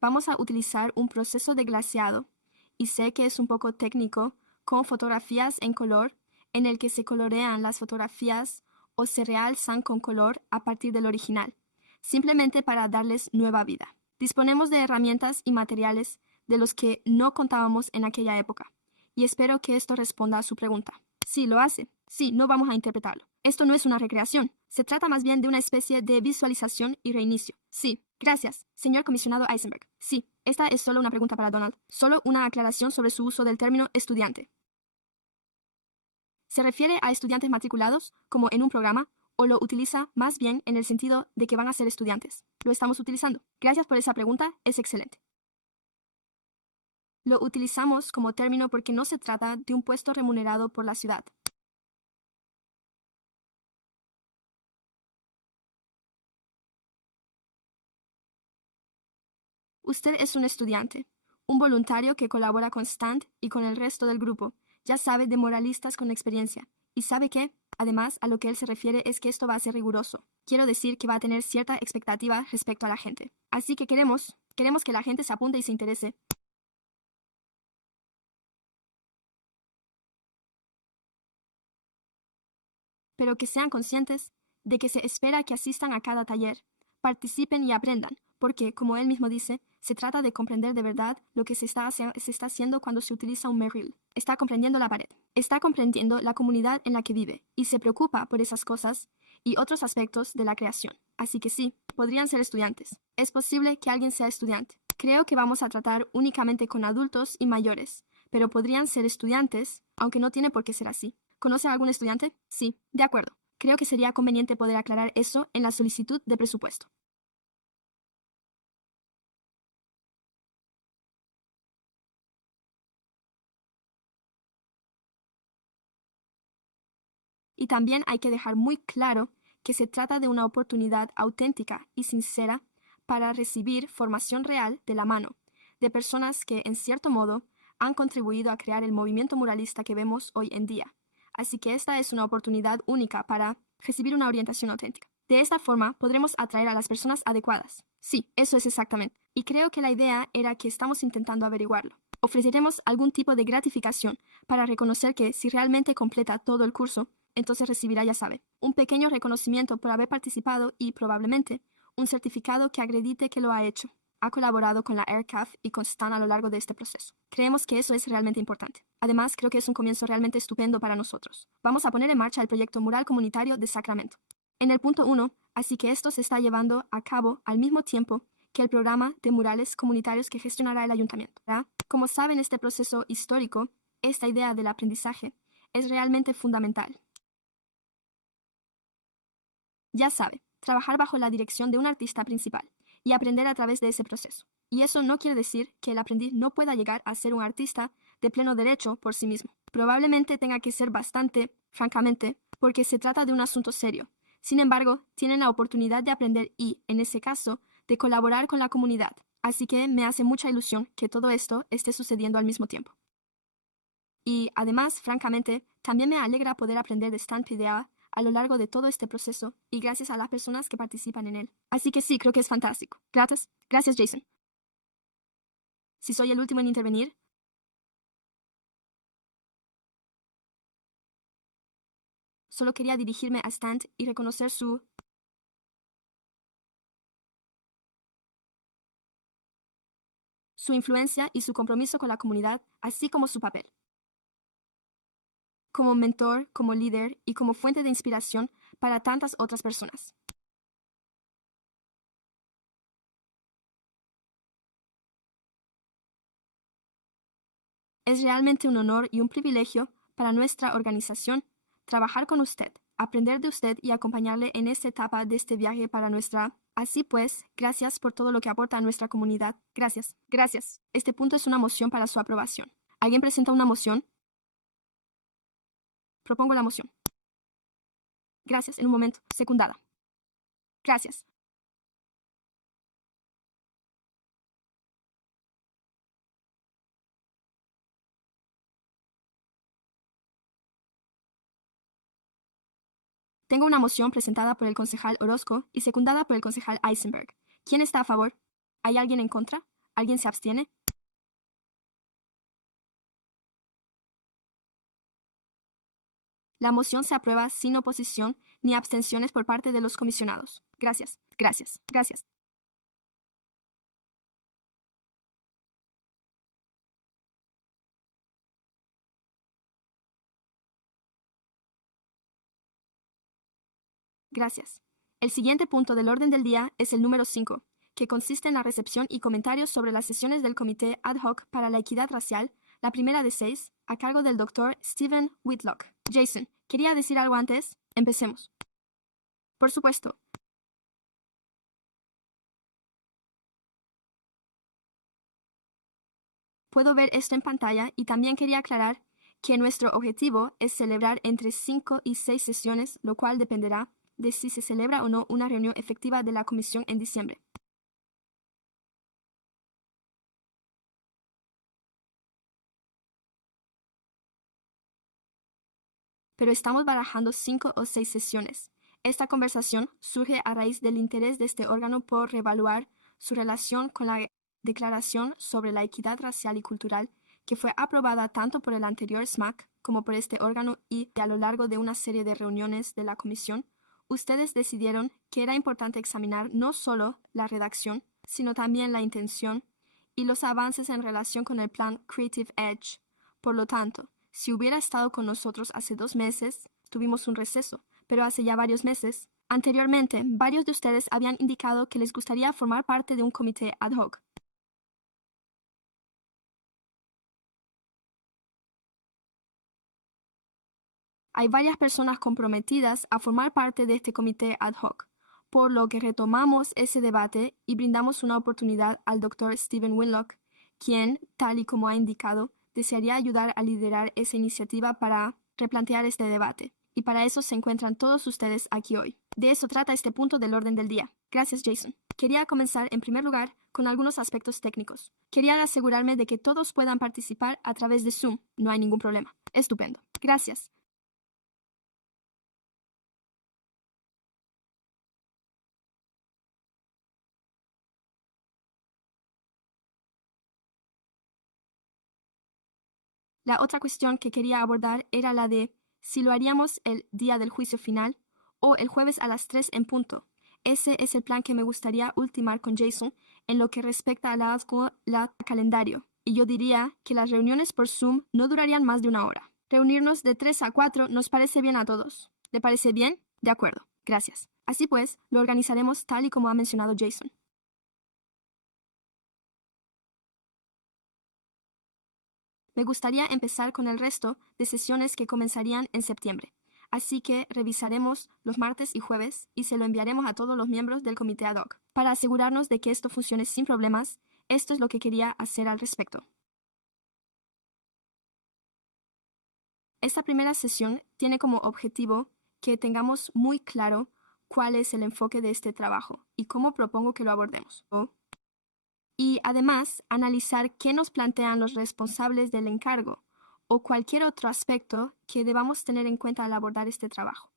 Vamos a utilizar un proceso de glaseado, y sé que es un poco técnico, con fotografías en color, en el que se colorean las fotografías o se realzan con color a partir del original, simplemente para darles nueva vida. Disponemos de herramientas y materiales de los que no contábamos en aquella época, y espero que esto responda a su pregunta. Sí, lo hace. Sí, no vamos a interpretarlo. Esto no es una recreación. Se trata más bien de una especie de visualización y reinicio. Sí, gracias, señor comisionado Eisenberg. Sí, esta es solo una pregunta para Donald. Solo una aclaración sobre su uso del término estudiante. ¿Se refiere a estudiantes matriculados, como en un programa, o lo utiliza más bien en el sentido de que van a ser estudiantes? Lo estamos utilizando. Gracias por esa pregunta, es excelente. Lo utilizamos como término porque no se trata de un puesto remunerado por la ciudad. Usted es un estudiante, un voluntario que colabora con Stan y con el resto del grupo. Ya sabe de moralistas con experiencia. Y sabe que, además, a lo que él se refiere es que esto va a ser riguroso. Quiero decir que va a tener cierta expectativa respecto a la gente. Así que queremos que la gente se apunte y se interese. Pero que sean conscientes de que se espera que asistan a cada taller, participen y aprendan, porque, como él mismo dice, se trata de comprender de verdad lo que se está haciendo cuando se utiliza un Merrill. Está comprendiendo la pared, está comprendiendo la comunidad en la que vive y se preocupa por esas cosas y otros aspectos de la creación. Así que sí, podrían ser estudiantes. Es posible que alguien sea estudiante. Creo que vamos a tratar únicamente con adultos y mayores, pero podrían ser estudiantes, aunque no tiene por qué ser así. ¿Conoce a algún estudiante? Sí, de acuerdo. Creo que sería conveniente poder aclarar eso en la solicitud de presupuesto. Y también hay que dejar muy claro que se trata de una oportunidad auténtica y sincera para recibir formación real de la mano de personas que, en cierto modo, han contribuido a crear el movimiento muralista que vemos hoy en día. Así que esta es una oportunidad única para recibir una orientación auténtica. De esta forma podremos atraer a las personas adecuadas. Sí, eso es exactamente. Y creo que la idea era que estamos intentando averiguarlo. Ofreceremos algún tipo de gratificación para reconocer que si realmente completa todo el curso, entonces recibirá, ya sabe, un pequeño reconocimiento por haber participado y, probablemente, un certificado que acredite que lo ha hecho. Ha colaborado con la AirCAF y con Stan a lo largo de este proceso. Creemos que eso es realmente importante. Además, creo que es un comienzo realmente estupendo para nosotros. Vamos a poner en marcha el proyecto Mural Comunitario de Sacramento. En el punto 1, así que esto se está llevando a cabo al mismo tiempo que el programa de murales comunitarios que gestionará el ayuntamiento. ¿Verdad? Como saben, este proceso histórico, esta idea del aprendizaje, es realmente fundamental. Ya sabe, trabajar bajo la dirección de un artista principal y aprender a través de ese proceso. Y eso no quiere decir que el aprendiz no pueda llegar a ser un artista de pleno derecho por sí mismo. Probablemente tenga que ser bastante, francamente, porque se trata de un asunto serio. Sin embargo, tienen la oportunidad de aprender y, en ese caso, de colaborar con la comunidad. Así que me hace mucha ilusión que todo esto esté sucediendo al mismo tiempo. Y además, francamente, también me alegra poder aprender de Stan PDA a lo largo de todo este proceso y gracias a las personas que participan en él. Así que sí, creo que es fantástico. Gracias. Gracias, Jason. Si soy el último en intervenir, solo quería dirigirme a Stan y reconocer su influencia y su compromiso con la comunidad, así como su papel como mentor, como líder y como fuente de inspiración para tantas otras personas. Es realmente un honor y un privilegio para nuestra organización trabajar con usted, aprender de usted y acompañarle en esta etapa de este viaje para nuestra... Así pues, gracias por todo lo que aporta a nuestra comunidad. Gracias, gracias. Este punto es una moción para su aprobación. ¿Alguien presenta una moción? Propongo la moción. Gracias, en un momento. Secundada. Gracias. Tengo una moción presentada por el concejal Orozco y secundada por el concejal Eisenberg. ¿Quién está a favor? ¿Hay alguien en contra? ¿Alguien se abstiene? La moción se aprueba sin oposición ni abstenciones por parte de los comisionados. Gracias, gracias, gracias. Gracias. El siguiente punto del orden del día es el número 5, que consiste en la recepción y comentarios sobre las sesiones del Comité Ad hoc para la Equidad Racial, la primera de 6, a cargo del Dr. Stephen Whitlock. Jason, ¿quería decir algo antes? Empecemos. Por supuesto. Puedo ver esto en pantalla y también quería aclarar que nuestro objetivo es celebrar entre 5 y 6 sesiones, lo cual dependerá de si se celebra o no una reunión efectiva de la comisión en diciembre. Pero estamos barajando 5 o 6 sesiones. Esta conversación surge a raíz del interés de este órgano por reevaluar su relación con la Declaración sobre la Equidad Racial y Cultural, que fue aprobada tanto por el anterior SMAC como por este órgano y a lo largo de una serie de reuniones de la comisión, ustedes decidieron que era importante examinar no solo la redacción, sino también la intención y los avances en relación con el plan Creative Edge. Por lo tanto, si hubiera estado con nosotros hace 2 meses, tuvimos un receso, pero hace ya varios meses. Anteriormente, varios de ustedes habían indicado que les gustaría formar parte de un comité ad hoc. Hay varias personas comprometidas a formar parte de este comité ad hoc, por lo que retomamos ese debate y brindamos una oportunidad al Dr. Stephen Winlock, quien, tal y como ha indicado, desearía ayudar a liderar esa iniciativa para replantear este debate. Y para eso se encuentran todos ustedes aquí hoy. De eso trata este punto del orden del día. Gracias, Jason. Quería comenzar, en primer lugar, con algunos aspectos técnicos. Quería asegurarme de que todos puedan participar a través de Zoom. No hay ningún problema. Estupendo. Gracias. La otra cuestión que quería abordar era la de si lo haríamos el día del juicio final o el jueves a las 3 en punto. Ese es el plan que me gustaría ultimar con Jason en lo que respecta a la calendario. Y yo diría que las reuniones por Zoom no durarían más de 1 hora. Reunirnos de 3 a 4 nos parece bien a todos. ¿Le parece bien? De acuerdo. Gracias. Así pues, lo organizaremos tal y como ha mencionado Jason. Me gustaría empezar con el resto de sesiones que comenzarían en septiembre. Así que revisaremos los martes y jueves y se lo enviaremos a todos los miembros del comité ad hoc. Para asegurarnos de que esto funcione sin problemas, esto es lo que quería hacer al respecto. Esta primera sesión tiene como objetivo que tengamos muy claro cuál es el enfoque de este trabajo y cómo propongo que lo abordemos. Y además, analizar qué nos plantean los responsables del encargo o cualquier otro aspecto que debamos tener en cuenta al abordar este trabajo.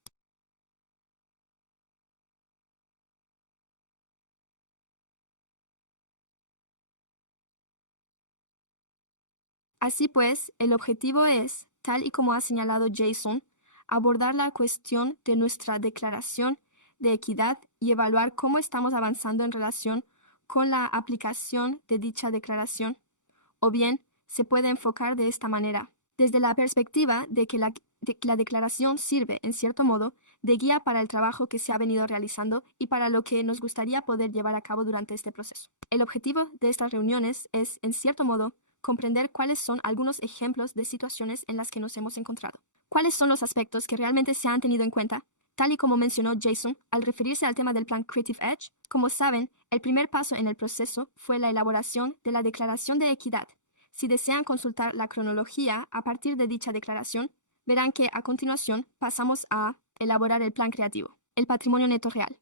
Así pues, el objetivo es, tal y como ha señalado Jason, abordar la cuestión de nuestra declaración de equidad y evaluar cómo estamos avanzando en relación con la aplicación de dicha declaración. O bien, se puede enfocar de esta manera, desde la perspectiva de que la declaración sirve, en cierto modo, de guía para el trabajo que se ha venido realizando y para lo que nos gustaría poder llevar a cabo durante este proceso. El objetivo de estas reuniones es, en cierto modo, comprender cuáles son algunos ejemplos de situaciones en las que nos hemos encontrado. ¿Cuáles son los aspectos que realmente se han tenido en cuenta? Tal y como mencionó Jason al referirse al tema del plan Creative Edge, como saben, el primer paso en el proceso fue la elaboración de la Declaración de Equidad. Si desean consultar la cronología a partir de dicha declaración, verán que a continuación pasamos a elaborar el plan creativo, el patrimonio neto real.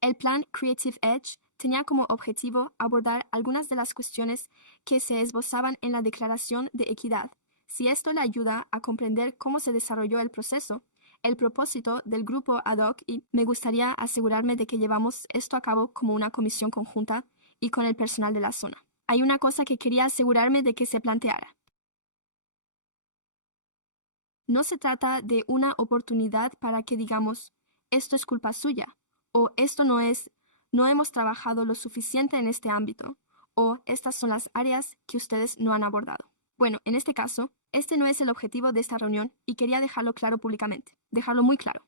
El plan Creative Edge tenía como objetivo abordar algunas de las cuestiones que se esbozaban en la Declaración de Equidad. Si esto le ayuda a comprender cómo se desarrolló el proceso, el propósito del grupo ad hoc, y me gustaría asegurarme de que llevamos esto a cabo como una comisión conjunta y con el personal de la zona. Hay una cosa que quería asegurarme de que se planteara. No se trata de una oportunidad para que digamos, esto es culpa suya, o esto no hemos trabajado lo suficiente en este ámbito, o estas son las áreas que ustedes no han abordado. Bueno, en este caso, este no es el objetivo de esta reunión y quería dejarlo claro públicamente, dejarlo muy claro.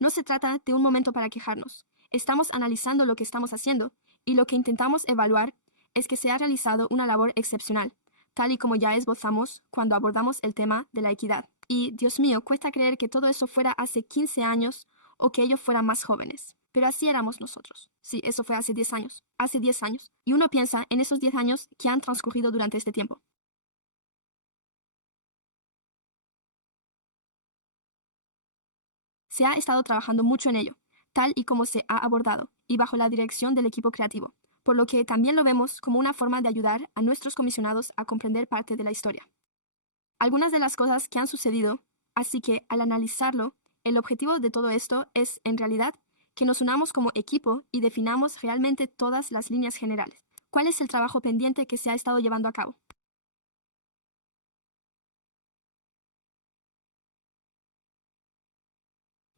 No se trata de un momento para quejarnos. Estamos analizando lo que estamos haciendo y lo que intentamos evaluar es que se ha realizado una labor excepcional, tal y como ya esbozamos cuando abordamos el tema de la equidad. Y, Dios mío, cuesta creer que todo eso fuera hace 15 años o que ellos fueran más jóvenes. Pero así éramos nosotros. Sí, eso fue hace 10 años. Hace 10 años. Y uno piensa en esos 10 años que han transcurrido durante este tiempo. Se ha estado trabajando mucho en ello, tal y como se ha abordado, y bajo la dirección del equipo creativo, por lo que también lo vemos como una forma de ayudar a nuestros comisionados a comprender parte de la historia. Algunas de las cosas que han sucedido, así que al analizarlo, el objetivo de todo esto es, en realidad, que nos unamos como equipo y definamos realmente todas las líneas generales. ¿Cuál es el trabajo pendiente que se ha estado llevando a cabo?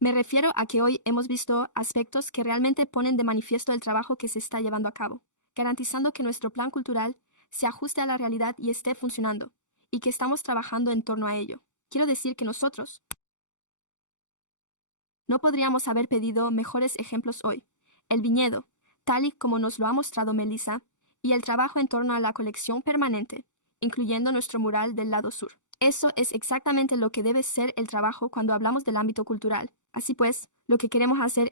Me refiero a que hoy hemos visto aspectos que realmente ponen de manifiesto el trabajo que se está llevando a cabo, garantizando que nuestro plan cultural se ajuste a la realidad y esté funcionando, y que estamos trabajando en torno a ello. Quiero decir que nosotros no podríamos haber pedido mejores ejemplos hoy. El viñedo, tal y como nos lo ha mostrado Melissa, y el trabajo en torno a la colección permanente, incluyendo nuestro mural del lado sur. Eso es exactamente lo que debe ser el trabajo cuando hablamos del ámbito cultural. Así pues, lo que queremos hacer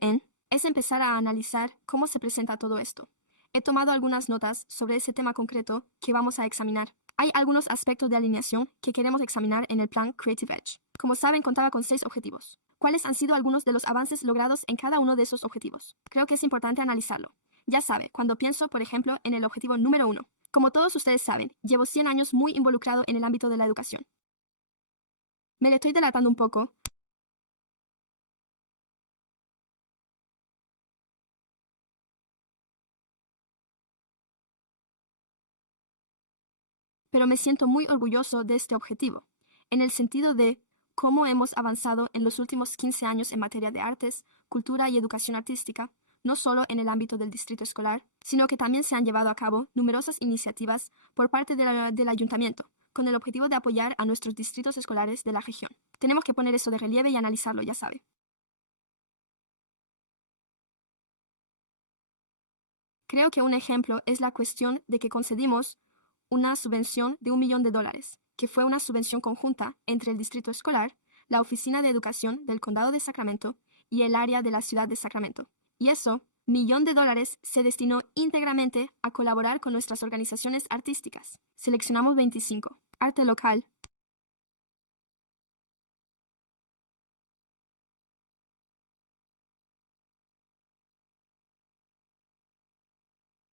es empezar a analizar cómo se presenta todo esto. He tomado algunas notas sobre ese tema concreto que vamos a examinar. Hay algunos aspectos de alineación que queremos examinar en el plan Creative Edge. Como saben, contaba con 6 objetivos. ¿Cuáles han sido algunos de los avances logrados en cada uno de esos objetivos? Creo que es importante analizarlo. Ya sabe, cuando pienso, por ejemplo, en el objetivo número 1. Como todos ustedes saben, llevo 100 años muy involucrado en el ámbito de la educación. Me le estoy delatando un poco, pero me siento muy orgulloso de este objetivo, en el sentido de cómo hemos avanzado en los últimos 15 años en materia de artes, cultura y educación artística, no solo en el ámbito del distrito escolar, sino que también se han llevado a cabo numerosas iniciativas por parte del ayuntamiento, con el objetivo de apoyar a nuestros distritos escolares de la región. Tenemos que poner eso de relieve y analizarlo, ya sabe. Creo que un ejemplo es la cuestión de que concedimos una subvención de $1 millón, que fue una subvención conjunta entre el distrito escolar, la Oficina de Educación del Condado de Sacramento y el área de la ciudad de Sacramento. Y eso, $1 millón, se destinó íntegramente a colaborar con nuestras organizaciones artísticas. Seleccionamos 25. Arte local,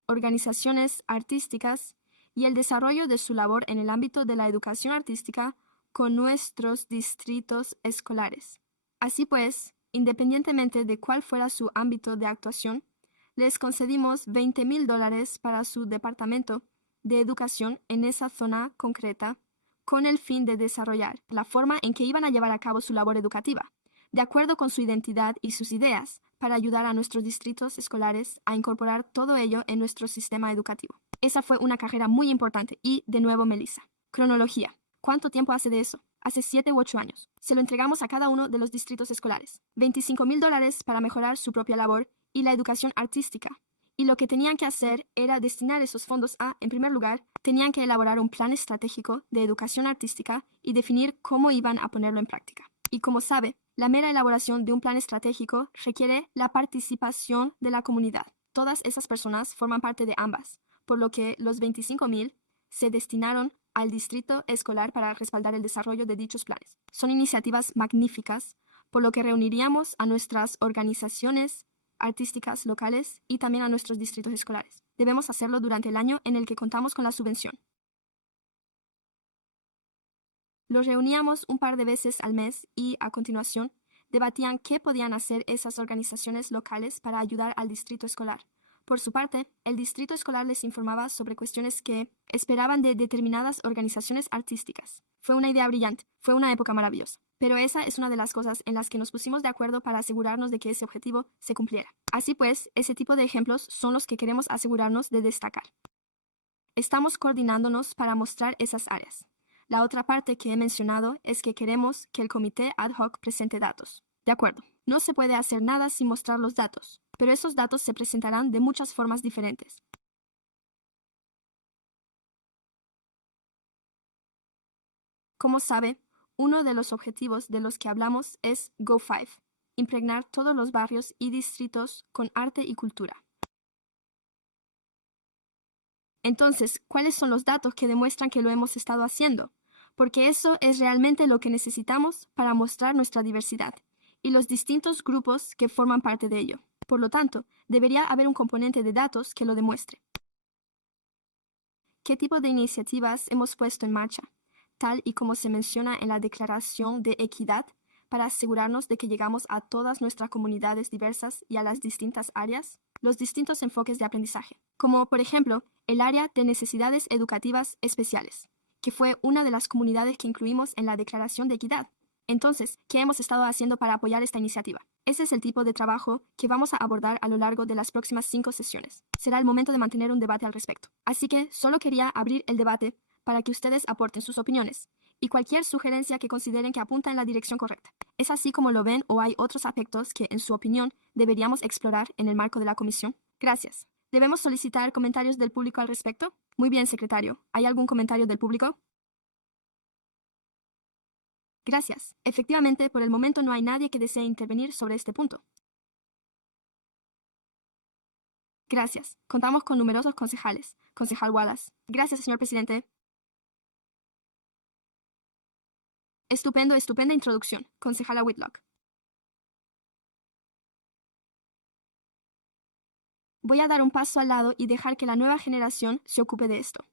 organizaciones artísticas y el desarrollo de su labor en el ámbito de la educación artística con nuestros distritos escolares. Así pues, independientemente de cuál fuera su ámbito de actuación, les concedimos $20,000 para su departamento de educación en esa zona concreta con el fin de desarrollar la forma en que iban a llevar a cabo su labor educativa, de acuerdo con su identidad y sus ideas, para ayudar a nuestros distritos escolares a incorporar todo ello en nuestro sistema educativo. Esa fue una carrera muy importante y, de nuevo, Melissa. Cronología. ¿Cuánto tiempo hace de eso? Hace 7 u 8 años. Se lo entregamos a cada uno de los distritos escolares. $25,000 para mejorar su propia labor y la educación artística. Y lo que tenían que hacer era destinar esos fondos a, en primer lugar, tenían que elaborar un plan estratégico de educación artística y definir cómo iban a ponerlo en práctica. Y como sabe, la mera elaboración de un plan estratégico requiere la participación de la comunidad. Todas esas personas forman parte de ambas, por lo que los $25,000 se destinaron al distrito escolar para respaldar el desarrollo de dichos planes. Son iniciativas magníficas, por lo que reuniríamos a nuestras organizaciones artísticas locales y también a nuestros distritos escolares. Debemos hacerlo durante el año en el que contamos con la subvención. Los reuníamos un par de veces al mes y, a continuación, debatían qué podían hacer esas organizaciones locales para ayudar al distrito escolar. Por su parte, el distrito escolar les informaba sobre cuestiones que esperaban de determinadas organizaciones artísticas. Fue una idea brillante, fue una época maravillosa. Pero esa es una de las cosas en las que nos pusimos de acuerdo para asegurarnos de que ese objetivo se cumpliera. Así pues, ese tipo de ejemplos son los que queremos asegurarnos de destacar. Estamos coordinándonos para mostrar esas áreas. La otra parte que he mencionado es que queremos que el comité ad hoc presente datos. De acuerdo, no se puede hacer nada sin mostrar los datos, pero esos datos se presentarán de muchas formas diferentes. Como sabe, uno de los objetivos de los que hablamos es Go5, impregnar todos los barrios y distritos con arte y cultura. Entonces, ¿cuáles son los datos que demuestran que lo hemos estado haciendo? Porque eso es realmente lo que necesitamos para mostrar nuestra diversidad y los distintos grupos que forman parte de ello. Por lo tanto, debería haber un componente de datos que lo demuestre. ¿Qué tipo de iniciativas hemos puesto en marcha? Tal y como se menciona en la Declaración de Equidad, para asegurarnos de que llegamos a todas nuestras comunidades diversas y a las distintas áreas, los distintos enfoques de aprendizaje, como por ejemplo el área de necesidades educativas especiales, que fue una de las comunidades que incluimos en la Declaración de Equidad. Entonces, ¿qué hemos estado haciendo para apoyar esta iniciativa? Ese es el tipo de trabajo que vamos a abordar a lo largo de las próximas 5 sesiones. Será el momento de mantener un debate al respecto. Así que solo quería abrir el debate para que ustedes aporten sus opiniones y cualquier sugerencia que consideren que apunta en la dirección correcta. ¿Es así como lo ven o hay otros aspectos que, en su opinión, deberíamos explorar en el marco de la comisión? Gracias. ¿Debemos solicitar comentarios del público al respecto? Muy bien, secretario. ¿Hay algún comentario del público? Gracias. Efectivamente, por el momento no hay nadie que desee intervenir sobre este punto. Gracias. Contamos con numerosos concejales. Concejal Wallace. Gracias, señor presidente. Estupenda introducción. Concejala Whitlock. Voy a dar un paso al lado y dejar que la nueva generación se ocupe de esto.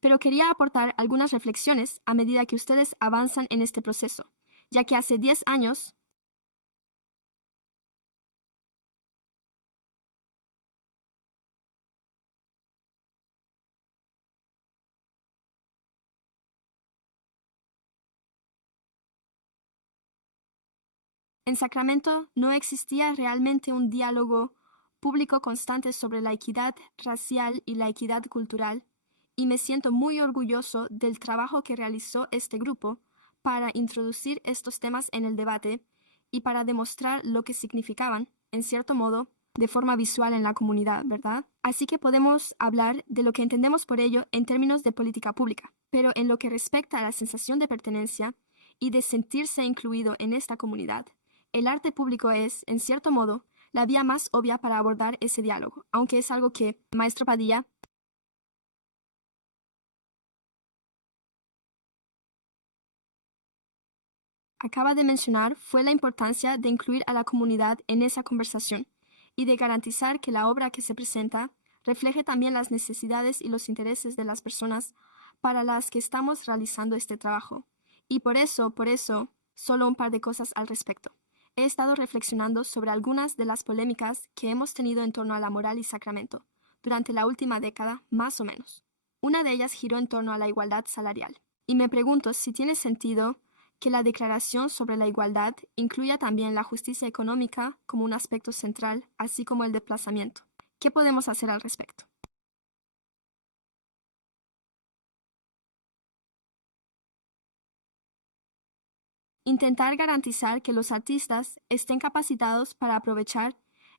Pero quería aportar algunas reflexiones a medida que ustedes avanzan en este proceso, ya que hace 10 años en Sacramento no existía realmente un diálogo público constante sobre la equidad racial y la equidad cultural, y me siento muy orgulloso del trabajo que realizó este grupo para introducir estos temas en el debate y para demostrar lo que significaban, en cierto modo, de forma visual en la comunidad, ¿verdad? Así que podemos hablar de lo que entendemos por ello en términos de política pública, pero en lo que respecta a la sensación de pertenencia y de sentirse incluido en esta comunidad, el arte público es, en cierto modo, la vía más obvia para abordar ese diálogo, aunque es algo que, maestro Padilla, acaba de mencionar fue la importancia de incluir a la comunidad en esa conversación y de garantizar que la obra que se presenta refleje también las necesidades y los intereses de las personas para las que estamos realizando este trabajo. Y por eso, solo un par de cosas al respecto. He estado reflexionando sobre algunas de las polémicas que hemos tenido en torno a la moral y Sacramento durante la última década, más o menos. Una de ellas giró en torno a la igualdad salarial. Y me pregunto si tiene sentido que la Declaración sobre la Igualdad incluya también la justicia económica como un aspecto central, así como el desplazamiento. ¿Qué podemos hacer al respecto? Intentar garantizar que los artistas estén capacitados para aprovechar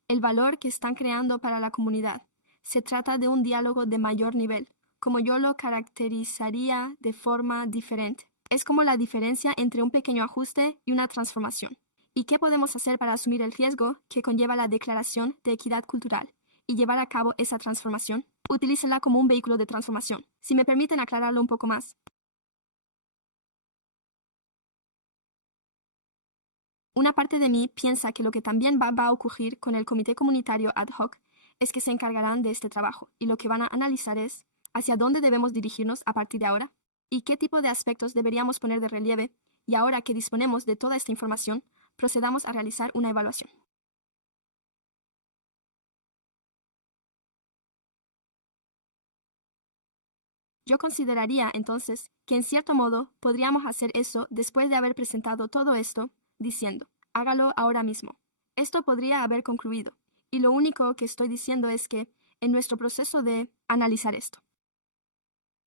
el valor que están creando para la comunidad. Se trata de un diálogo de mayor nivel, como yo lo caracterizaría de forma diferente. Es como la diferencia entre un pequeño ajuste y una transformación. ¿Y qué podemos hacer para asumir el riesgo que conlleva la Declaración de Equidad Cultural y llevar a cabo esa transformación? Utilícenla como un vehículo de transformación. Si me permiten aclararlo un poco más. Una parte de mí piensa que lo que también va a ocurrir con el Comité Comunitario Ad Hoc es que se encargarán de este trabajo y lo que van a analizar es hacia dónde debemos dirigirnos a partir de ahora y qué tipo de aspectos deberíamos poner de relieve y ahora que disponemos de toda esta información, procedamos a realizar una evaluación. Yo consideraría entonces que en cierto modo podríamos hacer eso después de haber presentado todo esto, diciendo, hágalo ahora mismo. Esto podría haber concluido, y lo único que estoy diciendo es que, en nuestro proceso de analizar esto,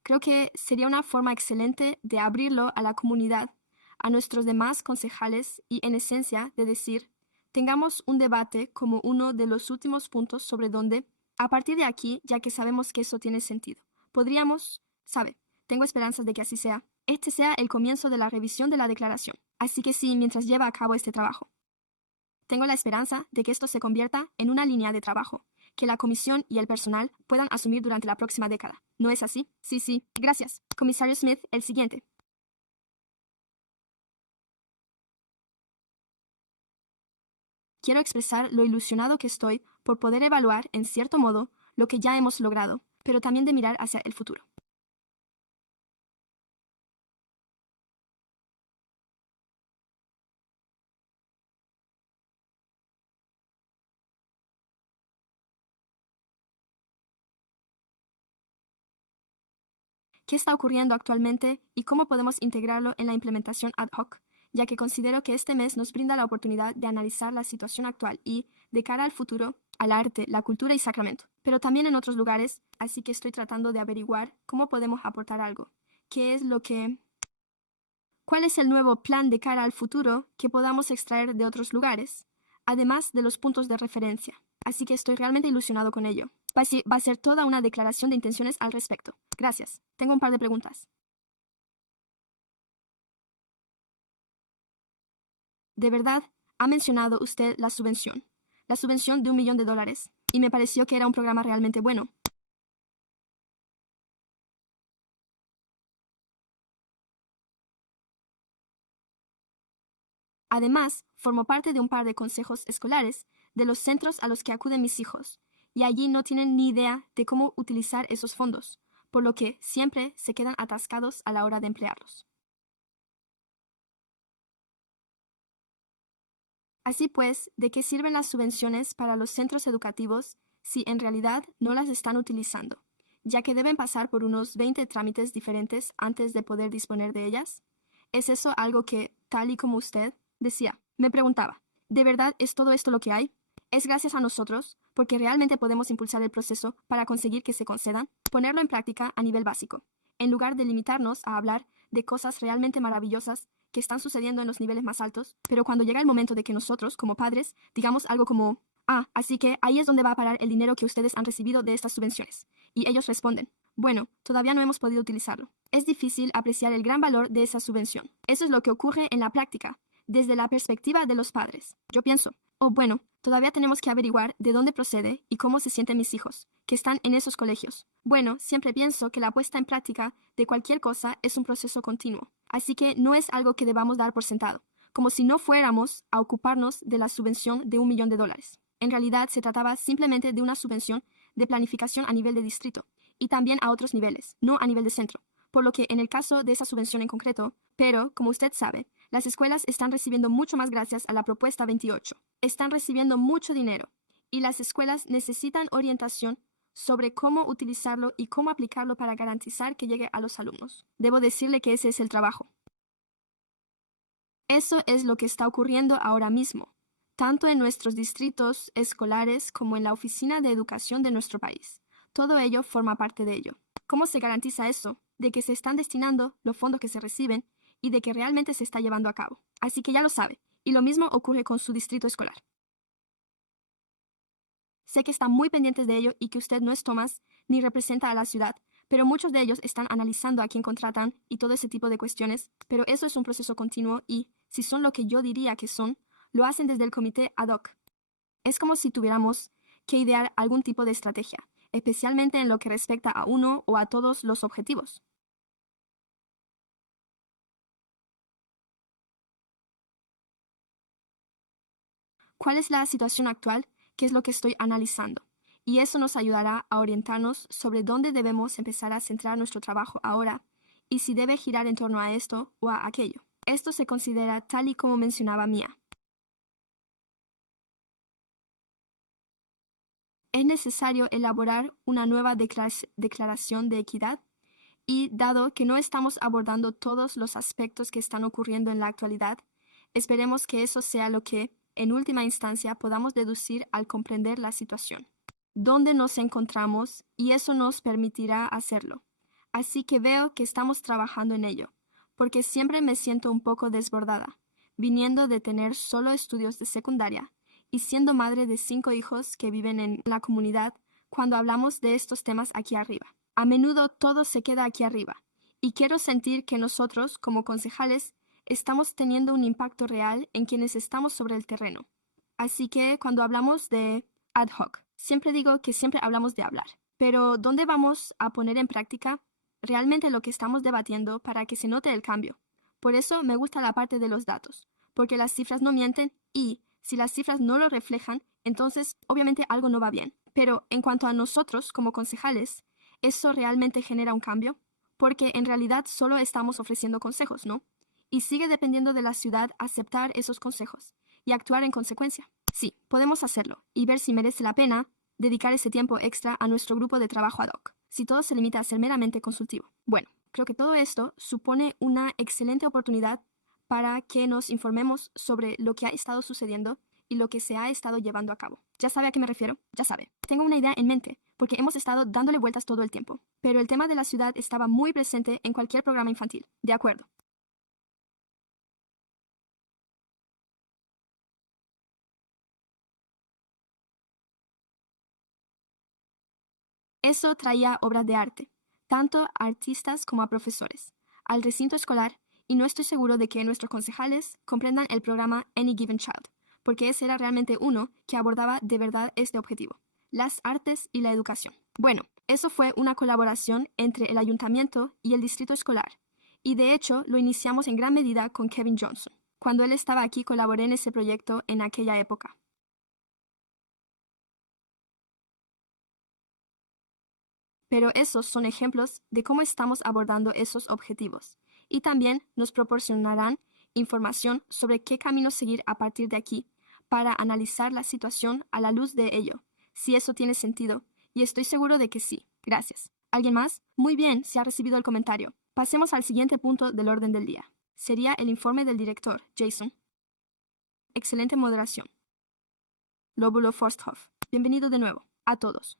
creo que sería una forma excelente de abrirlo a la comunidad, a nuestros demás concejales y, en esencia, de decir, tengamos un debate como uno de los últimos puntos sobre donde, a partir de aquí, ya que sabemos que eso tiene sentido, podríamos, sabe, tengo esperanzas de que así sea, este sea el comienzo de la revisión de la declaración. Así que sí, mientras lleva a cabo este trabajo. Tengo la esperanza de que esto se convierta en una línea de trabajo que la comisión y el personal puedan asumir durante la próxima década. ¿No es así? Sí, sí. Gracias. Comisario Smith, el siguiente. Quiero expresar lo ilusionado que estoy por poder evaluar, en cierto modo, lo que ya hemos logrado, pero también de mirar hacia el futuro. qué está ocurriendo actualmente y cómo podemos integrarlo en la implementación ad hoc, ya que considero que este mes nos brinda la oportunidad de analizar la situación actual y, de cara al futuro, al arte, la cultura y Sacramento, pero también en otros lugares, así que estoy tratando de averiguar cómo podemos aportar algo. ¿Cuál es el nuevo plan de cara al futuro que podamos extraer de otros lugares, además de los puntos de referencia? Así que estoy realmente ilusionado con ello. Va a ser toda una declaración de intenciones al respecto. Gracias. Tengo un par de preguntas. De verdad, ha mencionado usted la subvención de $1 millón, y me pareció que era un programa realmente bueno. Además, formo parte de un par de consejos escolares de los centros a los que acuden mis hijos, y allí no tienen ni idea de cómo utilizar esos fondos, por lo que siempre se quedan atascados a la hora de emplearlos. Así pues, ¿de qué sirven las subvenciones para los centros educativos si en realidad no las están utilizando, ya que deben pasar por unos 20 trámites diferentes antes de poder disponer de ellas? ¿Es eso algo que, tal y como usted decía, me preguntaba, ¿de verdad es todo esto lo que hay? ¿Es gracias a nosotros, porque realmente podemos impulsar el proceso para conseguir que se concedan? Ponerlo en práctica a nivel básico, en lugar de limitarnos a hablar de cosas realmente maravillosas que están sucediendo en los niveles más altos, pero cuando llega el momento de que nosotros, como padres, digamos algo como, así que ahí es donde va a parar el dinero que ustedes han recibido de estas subvenciones. Y ellos responden, bueno, todavía no hemos podido utilizarlo. Es difícil apreciar el gran valor de esa subvención. Eso es lo que ocurre en la práctica, desde la perspectiva de los padres. Yo pienso, oh, bueno, todavía tenemos que averiguar de dónde procede y cómo se sienten mis hijos, que están en esos colegios. Bueno, siempre pienso que la puesta en práctica de cualquier cosa es un proceso continuo, así que no es algo que debamos dar por sentado, como si no fuéramos a ocuparnos de la subvención de $1 millón. En realidad se trataba simplemente de una subvención de planificación a nivel de distrito, y también a otros niveles, no a nivel de centro, por lo que en el caso de esa subvención en concreto, pero, como usted sabe, las escuelas están recibiendo mucho más gracias a la propuesta 28. Están recibiendo mucho dinero, y las escuelas necesitan orientación sobre cómo utilizarlo y cómo aplicarlo para garantizar que llegue a los alumnos. Debo decirle que ese es el trabajo. Eso es lo que está ocurriendo ahora mismo, tanto en nuestros distritos escolares como en la oficina de educación de nuestro país. Todo ello forma parte de ello. ¿Cómo se garantiza eso? De que se están destinando los fondos que se reciben y de que realmente se está llevando a cabo. Así que ya lo sabe, y lo mismo ocurre con su distrito escolar. Sé que están muy pendientes de ello y que usted no es Thomas ni representa a la ciudad, pero muchos de ellos están analizando a quién contratan y todo ese tipo de cuestiones, pero eso es un proceso continuo y, si son lo que yo diría que son, lo hacen desde el comité ad hoc. Es como si tuviéramos que idear algún tipo de estrategia, especialmente en lo que respecta a uno o a todos los objetivos. ¿Cuál es la situación actual? ¿Qué es lo que estoy analizando? Y eso nos ayudará a orientarnos sobre dónde debemos empezar a centrar nuestro trabajo ahora y si debe girar en torno a esto o a aquello. Esto se considera tal y como mencionaba Mia. Es necesario elaborar una nueva declaración de equidad y, dado que no estamos abordando todos los aspectos que están ocurriendo en la actualidad, esperemos que eso sea lo que, en última instancia, podamos deducir al comprender la situación, dónde nos encontramos, y eso nos permitirá hacerlo. Así que veo que estamos trabajando en ello, porque siempre me siento un poco desbordada, viniendo de tener solo estudios de secundaria y siendo madre de 5 hijos que viven en la comunidad cuando hablamos de estos temas aquí arriba. A menudo todo se queda aquí arriba, y quiero sentir que nosotros, como concejales, estamos teniendo un impacto real en quienes estamos sobre el terreno. Así que cuando hablamos de ad hoc, siempre digo que siempre hablamos de hablar, pero ¿dónde vamos a poner en práctica realmente lo que estamos debatiendo para que se note el cambio? Por eso me gusta la parte de los datos, porque las cifras no mienten y, si las cifras no lo reflejan, entonces obviamente algo no va bien. Pero en cuanto a nosotros como concejales, ¿eso realmente genera un cambio? Porque en realidad solo estamos ofreciendo consejos, ¿no? Y sigue dependiendo de la ciudad aceptar esos consejos y actuar en consecuencia. Sí, podemos hacerlo y ver si merece la pena dedicar ese tiempo extra a nuestro grupo de trabajo ad hoc. si todo se limita a ser meramente consultivo. Bueno, creo que todo esto supone una excelente oportunidad para que nos informemos sobre lo que ha estado sucediendo y lo que se ha estado llevando a cabo. ¿Ya sabe a qué me refiero? Ya sabe. Tengo una idea en mente, porque hemos estado dándole vueltas todo el tiempo, pero el tema de la ciudad estaba muy presente en cualquier programa infantil. De acuerdo. Eso traía obras de arte, tanto a artistas como a profesores, al recinto escolar, y no estoy seguro de que nuestros concejales comprendan el programa Any Given Child, porque ese era realmente uno que abordaba de verdad este objetivo, las artes y la educación. Bueno, eso fue una colaboración entre el ayuntamiento y el distrito escolar, y de hecho lo iniciamos en gran medida con Kevin Johnson. Cuando él estaba aquí colaboré en ese proyecto en aquella época. Pero esos son ejemplos de cómo estamos abordando esos objetivos y también nos proporcionarán información sobre qué camino seguir a partir de aquí para analizar la situación a la luz de ello, si eso tiene sentido, y estoy seguro de que sí. Gracias. ¿Alguien más? Muy bien, se ha recibido el comentario. Pasemos al siguiente punto del orden del día. Sería el informe del director, Jason. Excelente moderación. Lóbulo Forsthoff. Bienvenido de nuevo. A todos.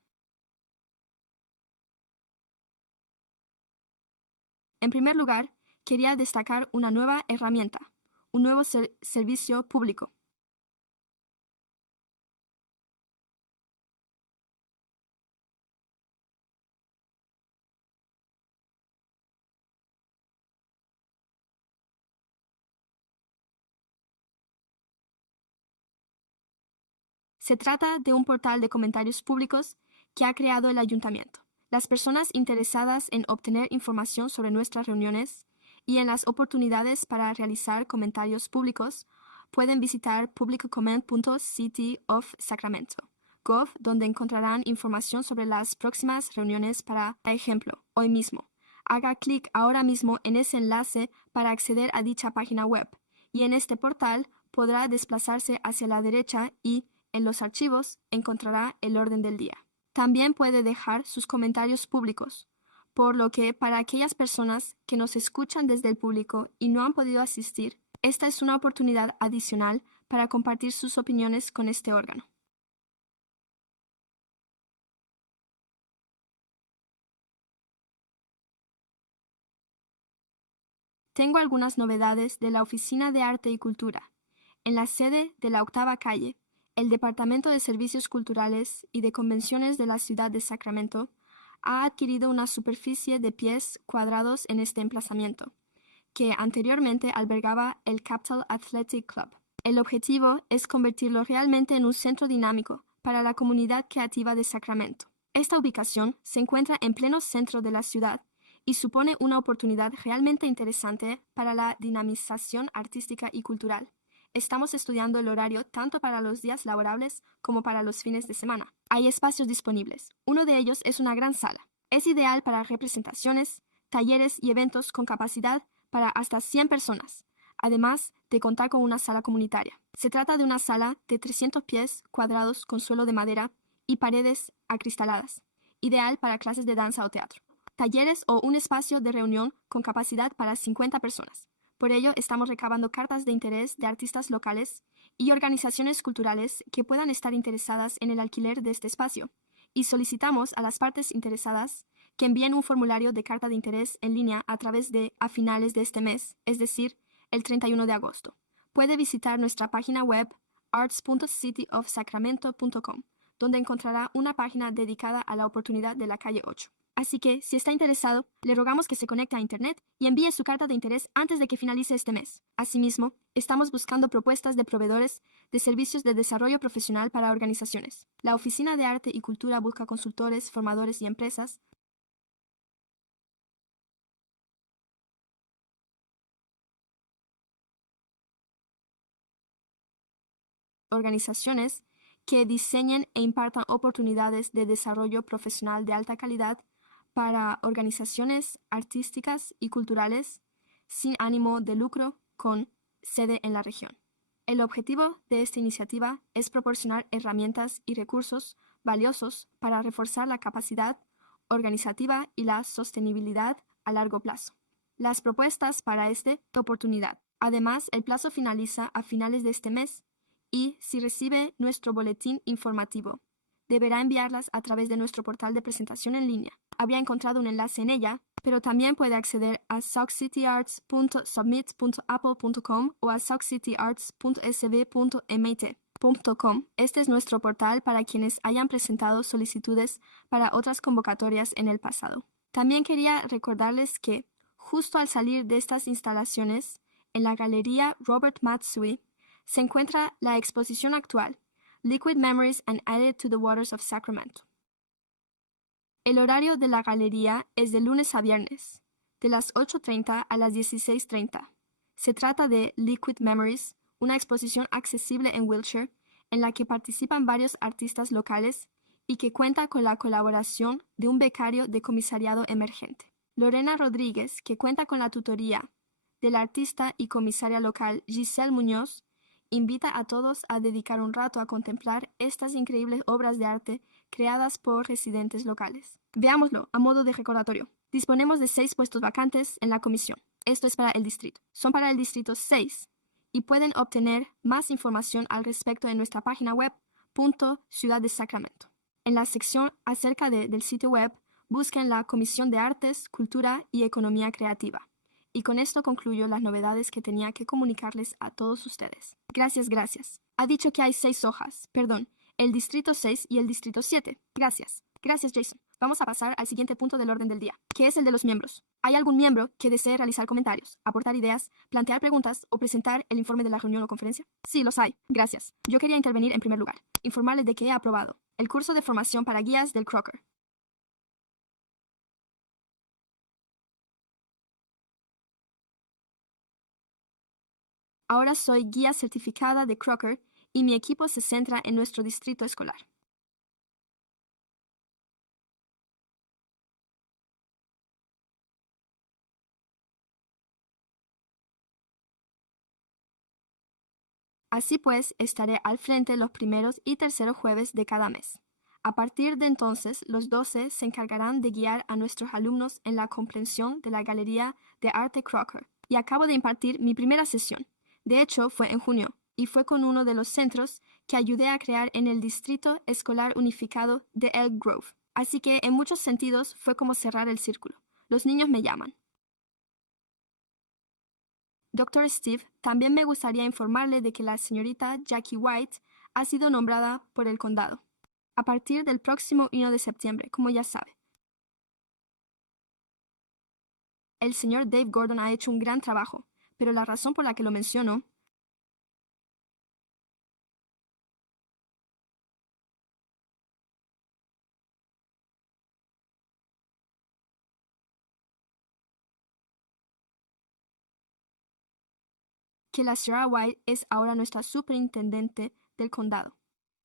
En primer lugar, quería destacar una nueva herramienta, un nuevo servicio público. Se trata de un portal de comentarios públicos que ha creado el ayuntamiento. Las personas interesadas en obtener información sobre nuestras reuniones y en las oportunidades para realizar comentarios públicos pueden visitar publiccomment.cityofsacramento.gov, donde encontrarán información sobre las próximas reuniones. Por ejemplo, hoy mismo. Haga clic ahora mismo en ese enlace para acceder a dicha página web, y en este portal podrá desplazarse hacia la derecha y, en los archivos, encontrará el orden del día. También puede dejar sus comentarios públicos, por lo que para aquellas personas que nos escuchan desde el público y no han podido asistir, esta es una oportunidad adicional para compartir sus opiniones con este órgano. Tengo algunas novedades de la Oficina de Arte y Cultura. En la sede de la Octava Calle, el Departamento de Servicios Culturales y de Convenciones de la ciudad de Sacramento ha adquirido una superficie de pies cuadrados en este emplazamiento, que anteriormente albergaba el Capital Athletic Club. El objetivo es convertirlo realmente en un centro dinámico para la comunidad creativa de Sacramento. Esta ubicación se encuentra en pleno centro de la ciudad y supone una oportunidad realmente interesante para la dinamización artística y cultural. Estamos estudiando el horario tanto para los días laborables como para los fines de semana. Hay espacios disponibles. Uno de ellos es una gran sala. Es ideal para representaciones, talleres y eventos con capacidad para hasta 100 personas, además de contar con una sala comunitaria. Se trata de una sala de 300 pies cuadrados con suelo de madera y paredes acristaladas, ideal para clases de danza o teatro, talleres o un espacio de reunión con capacidad para 50 personas. Por ello, estamos recabando cartas de interés de artistas locales y organizaciones culturales que puedan estar interesadas en el alquiler de este espacio, y solicitamos a las partes interesadas que envíen un formulario de carta de interés en línea a finales de este mes, es decir, el 31 de agosto. Puede visitar nuestra página web arts.cityofsacramento.com, donde encontrará una página dedicada a la oportunidad de la calle 8. Así que, si está interesado, le rogamos que se conecte a Internet y envíe su carta de interés antes de que finalice este mes. Asimismo, estamos buscando propuestas de proveedores de servicios de desarrollo profesional para organizaciones. La Oficina de Arte y Cultura busca consultores, formadores y empresas organizaciones que diseñen e impartan oportunidades de desarrollo profesional de alta calidad para organizaciones artísticas y culturales sin ánimo de lucro con sede en la región. El objetivo de esta iniciativa es proporcionar herramientas y recursos valiosos para reforzar la capacidad organizativa y la sostenibilidad a largo plazo. Las propuestas para esta oportunidad. Además, el plazo finaliza a finales de este mes y, si recibe nuestro boletín informativo, deberá enviarlas a través de nuestro portal de presentación en línea. Había encontrado un enlace en ella, pero también puede acceder a saukcityarts.submit.apple.com o a saukcityarts.sv.mit.com. Este es nuestro portal para quienes hayan presentado solicitudes para otras convocatorias en el pasado. También quería recordarles que, justo al salir de estas instalaciones, en la Galería Robert Matsui, se encuentra la exposición actual, Liquid Memories and Added to the Waters of Sacramento. El horario de la galería es de lunes a viernes, de las 8:30 a las 16:30. Se trata de Liquid Memories, una exposición accesible en Wilshire, en la que participan varios artistas locales y que cuenta con la colaboración de un becario de comisariado emergente. Lorena Rodríguez, que cuenta con la tutoría del artista y comisaria local Giselle Muñoz, invita a todos a dedicar un rato a contemplar estas increíbles obras de arte creadas por residentes locales. Veámoslo a modo de recordatorio. Disponemos de 6 puestos vacantes en la comisión. Esto es para el distrito. Son para el distrito 6 y pueden obtener más información al respecto en nuestra página web Ciudad de Sacramento. En la sección acerca del sitio web, busquen la Comisión de Artes, Cultura y Economía Creativa. Y con esto concluyo las novedades que tenía que comunicarles a todos ustedes. Gracias. Ha dicho que hay 6 hojas. Perdón, el distrito 6 y el distrito 7. Gracias, Jason. Vamos a pasar al siguiente punto del orden del día, que es el de los miembros. ¿Hay algún miembro que desee realizar comentarios, aportar ideas, plantear preguntas o presentar el informe de la reunión o conferencia? Sí, los hay. Gracias. Yo quería intervenir en primer lugar. Informarles de que he aprobado el curso de formación para guías del Crocker. Ahora soy guía certificada de Crocker y mi equipo se centra en nuestro distrito escolar. Así pues, estaré al frente los primeros y terceros jueves de cada mes. A partir de entonces, los 12 se encargarán de guiar a nuestros alumnos en la comprensión de la Galería de Arte Crocker. Y acabo de impartir mi primera sesión. De hecho, fue en junio, y fue con uno de los centros que ayudé a crear en el Distrito Escolar Unificado de Elk Grove. Así que, en muchos sentidos, fue como cerrar el círculo. Los niños me llaman. Dr. Steve, también me gustaría informarle de que la señorita Jackie White ha sido nombrada por el condado a partir del próximo 1 de septiembre, como ya sabe. El señor Dave Gordon ha hecho un gran trabajo, pero la razón por la que lo menciono que la señora White es ahora nuestra superintendente del condado.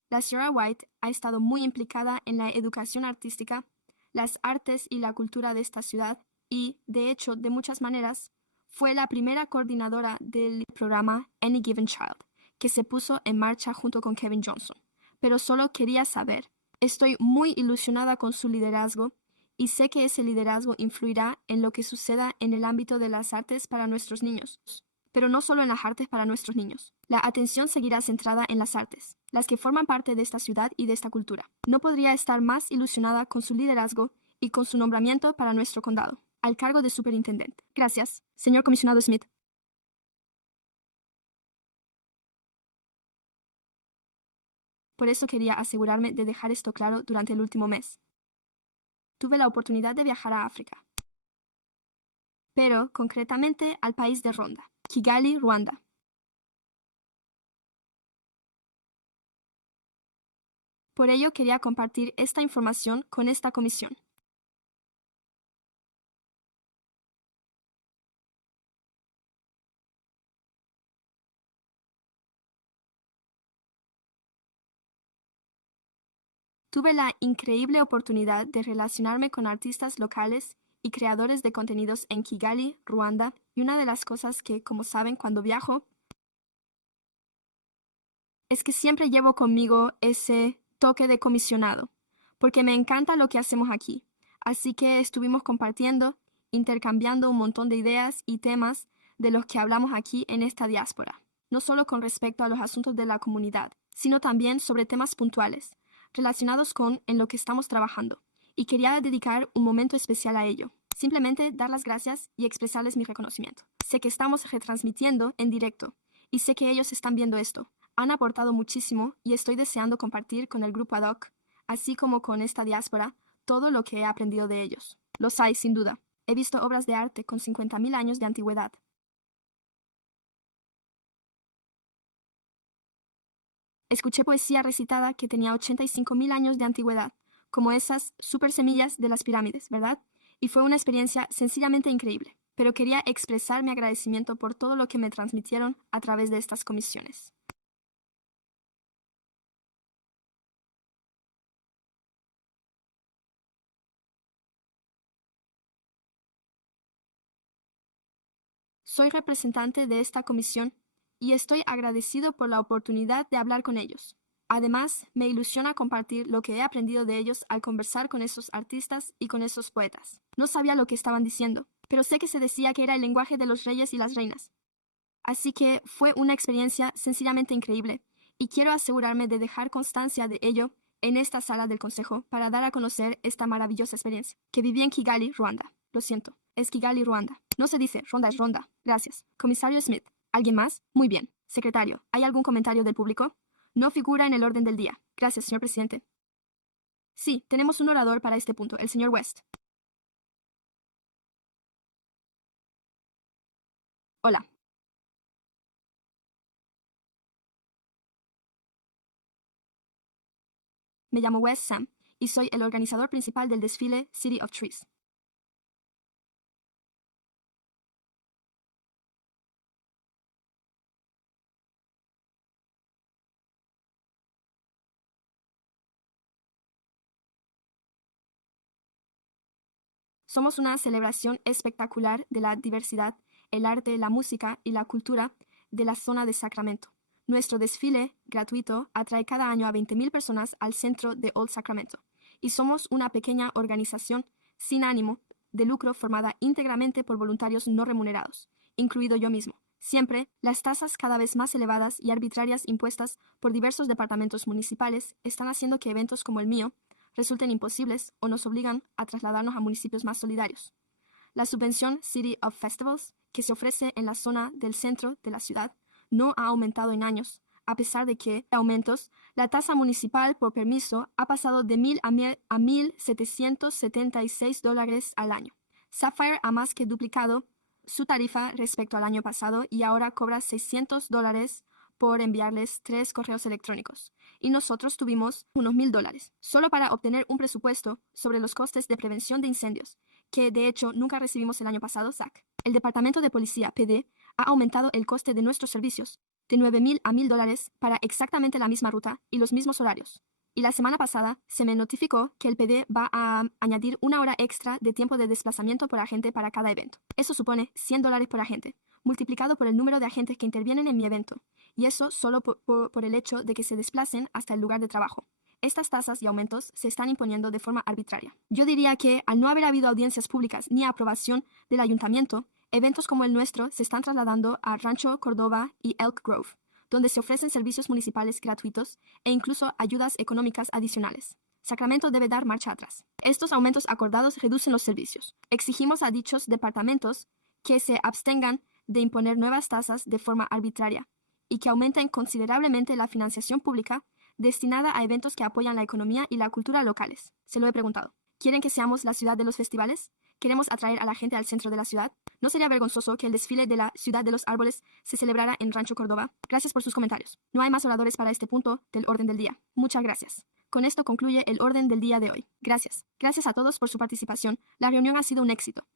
La señora White ha estado muy implicada en la educación artística, las artes y la cultura de esta ciudad y, de hecho, de muchas maneras, fue la primera coordinadora del programa Any Given Child, que se puso en marcha junto con Kevin Johnson. Pero solo quería saber, estoy muy ilusionada con su liderazgo y sé que ese liderazgo influirá en lo que suceda en el ámbito de las artes para nuestros niños. Pero no solo en las artes para nuestros niños. La atención seguirá centrada en las artes, las que forman parte de esta ciudad y de esta cultura. No podría estar más ilusionada con su liderazgo y con su nombramiento para nuestro condado, al cargo de superintendente. Gracias, señor comisionado Smith. Por eso quería asegurarme de dejar esto claro durante el último mes. Tuve la oportunidad de viajar a África, pero concretamente al país de Ronda, Kigali, Ruanda. Por ello quería compartir esta información con esta comisión. Tuve la increíble oportunidad de relacionarme con artistas locales y creadores de contenidos en Kigali, Ruanda, y una de las cosas que, como saben, cuando viajo, es que siempre llevo conmigo ese toque de comisionado, porque me encanta lo que hacemos aquí. Así que estuvimos compartiendo, intercambiando un montón de ideas y temas de los que hablamos aquí en esta diáspora, no solo con respecto a los asuntos de la comunidad, sino también sobre temas puntuales, relacionados con en lo que estamos trabajando, y quería dedicar un momento especial a ello. Simplemente dar las gracias y expresarles mi reconocimiento. Sé que estamos retransmitiendo en directo, y sé que ellos están viendo esto. Han aportado muchísimo y estoy deseando compartir con el grupo ad hoc, así como con esta diáspora, todo lo que he aprendido de ellos. Los hay, sin duda. He visto obras de arte con 50.000 años de antigüedad. Escuché poesía recitada que tenía 85.000 años de antigüedad, como esas super semillas de las pirámides, ¿verdad? Y fue una experiencia sencillamente increíble, pero quería expresar mi agradecimiento por todo lo que me transmitieron a través de estas comisiones. Soy representante de esta comisión y estoy agradecido por la oportunidad de hablar con ellos. Además, me ilusiona compartir lo que he aprendido de ellos al conversar con esos artistas y con esos poetas. No sabía lo que estaban diciendo, pero sé que se decía que era el lenguaje de los reyes y las reinas. Así que fue una experiencia sencillamente increíble, y quiero asegurarme de dejar constancia de ello en esta sala del consejo para dar a conocer esta maravillosa experiencia, que viví en Kigali, Ruanda. Lo siento, es Kigali, Ruanda. No se dice ronda es ronda. Gracias. Comisario Smith. ¿Alguien más? Muy bien. Secretario, ¿hay algún comentario del público? No figura en el orden del día. Gracias, señor presidente. Sí, tenemos un orador para este punto, el señor West. Hola. Me llamo West Sam y soy el organizador principal del desfile City of Trees. Somos una celebración espectacular de la diversidad, el arte, la música y la cultura de la zona de Sacramento. Nuestro desfile gratuito atrae cada año a 20.000 personas al centro de Old Sacramento, y somos una pequeña organización sin ánimo de lucro formada íntegramente por voluntarios no remunerados, incluido yo mismo. Siempre, las tasas cada vez más elevadas y arbitrarias impuestas por diversos departamentos municipales están haciendo que eventos como el mío resulten imposibles o nos obligan a trasladarnos a municipios más solidarios. La subvención City of Festivals, que se ofrece en la zona del centro de la ciudad, no ha aumentado en años, a pesar de que, aumentos, la tasa municipal por permiso ha pasado de $1,000 a $1,776 al año. Sapphire ha más que duplicado su tarifa respecto al año pasado y ahora cobra $600 por enviarles 3 correos electrónicos. Y nosotros tuvimos unos $1,000, solo para obtener un presupuesto sobre los costes de prevención de incendios, que de hecho nunca recibimos el año pasado, SAC. El Departamento de Policía, PD, ha aumentado el coste de nuestros servicios de $9,000 a $1,000 para exactamente la misma ruta y los mismos horarios. Y la semana pasada se me notificó que el PD va a añadir 1 hora extra de tiempo de desplazamiento por agente para cada evento. Eso supone $100 por agente, multiplicado por el número de agentes que intervienen en mi evento, y eso solo por el hecho de que se desplacen hasta el lugar de trabajo. Estas tasas y aumentos se están imponiendo de forma arbitraria. Yo diría que, al no haber habido audiencias públicas ni aprobación del ayuntamiento, eventos como el nuestro se están trasladando a Rancho Cordova y Elk Grove, donde se ofrecen servicios municipales gratuitos e incluso ayudas económicas adicionales. Sacramento debe dar marcha atrás. Estos aumentos acordados reducen los servicios. Exigimos a dichos departamentos que se abstengan de imponer nuevas tasas de forma arbitraria y que aumenten considerablemente la financiación pública destinada a eventos que apoyan la economía y la cultura locales. Se lo he preguntado. ¿Quieren que seamos la ciudad de los festivales? ¿Queremos atraer a la gente al centro de la ciudad? ¿No sería vergonzoso que el desfile de la Ciudad de los Árboles se celebrara en Rancho Córdoba? Gracias por sus comentarios. No hay más oradores para este punto del orden del día. Muchas gracias. Con esto concluye el orden del día de hoy. Gracias. Gracias a todos por su participación. La reunión ha sido un éxito.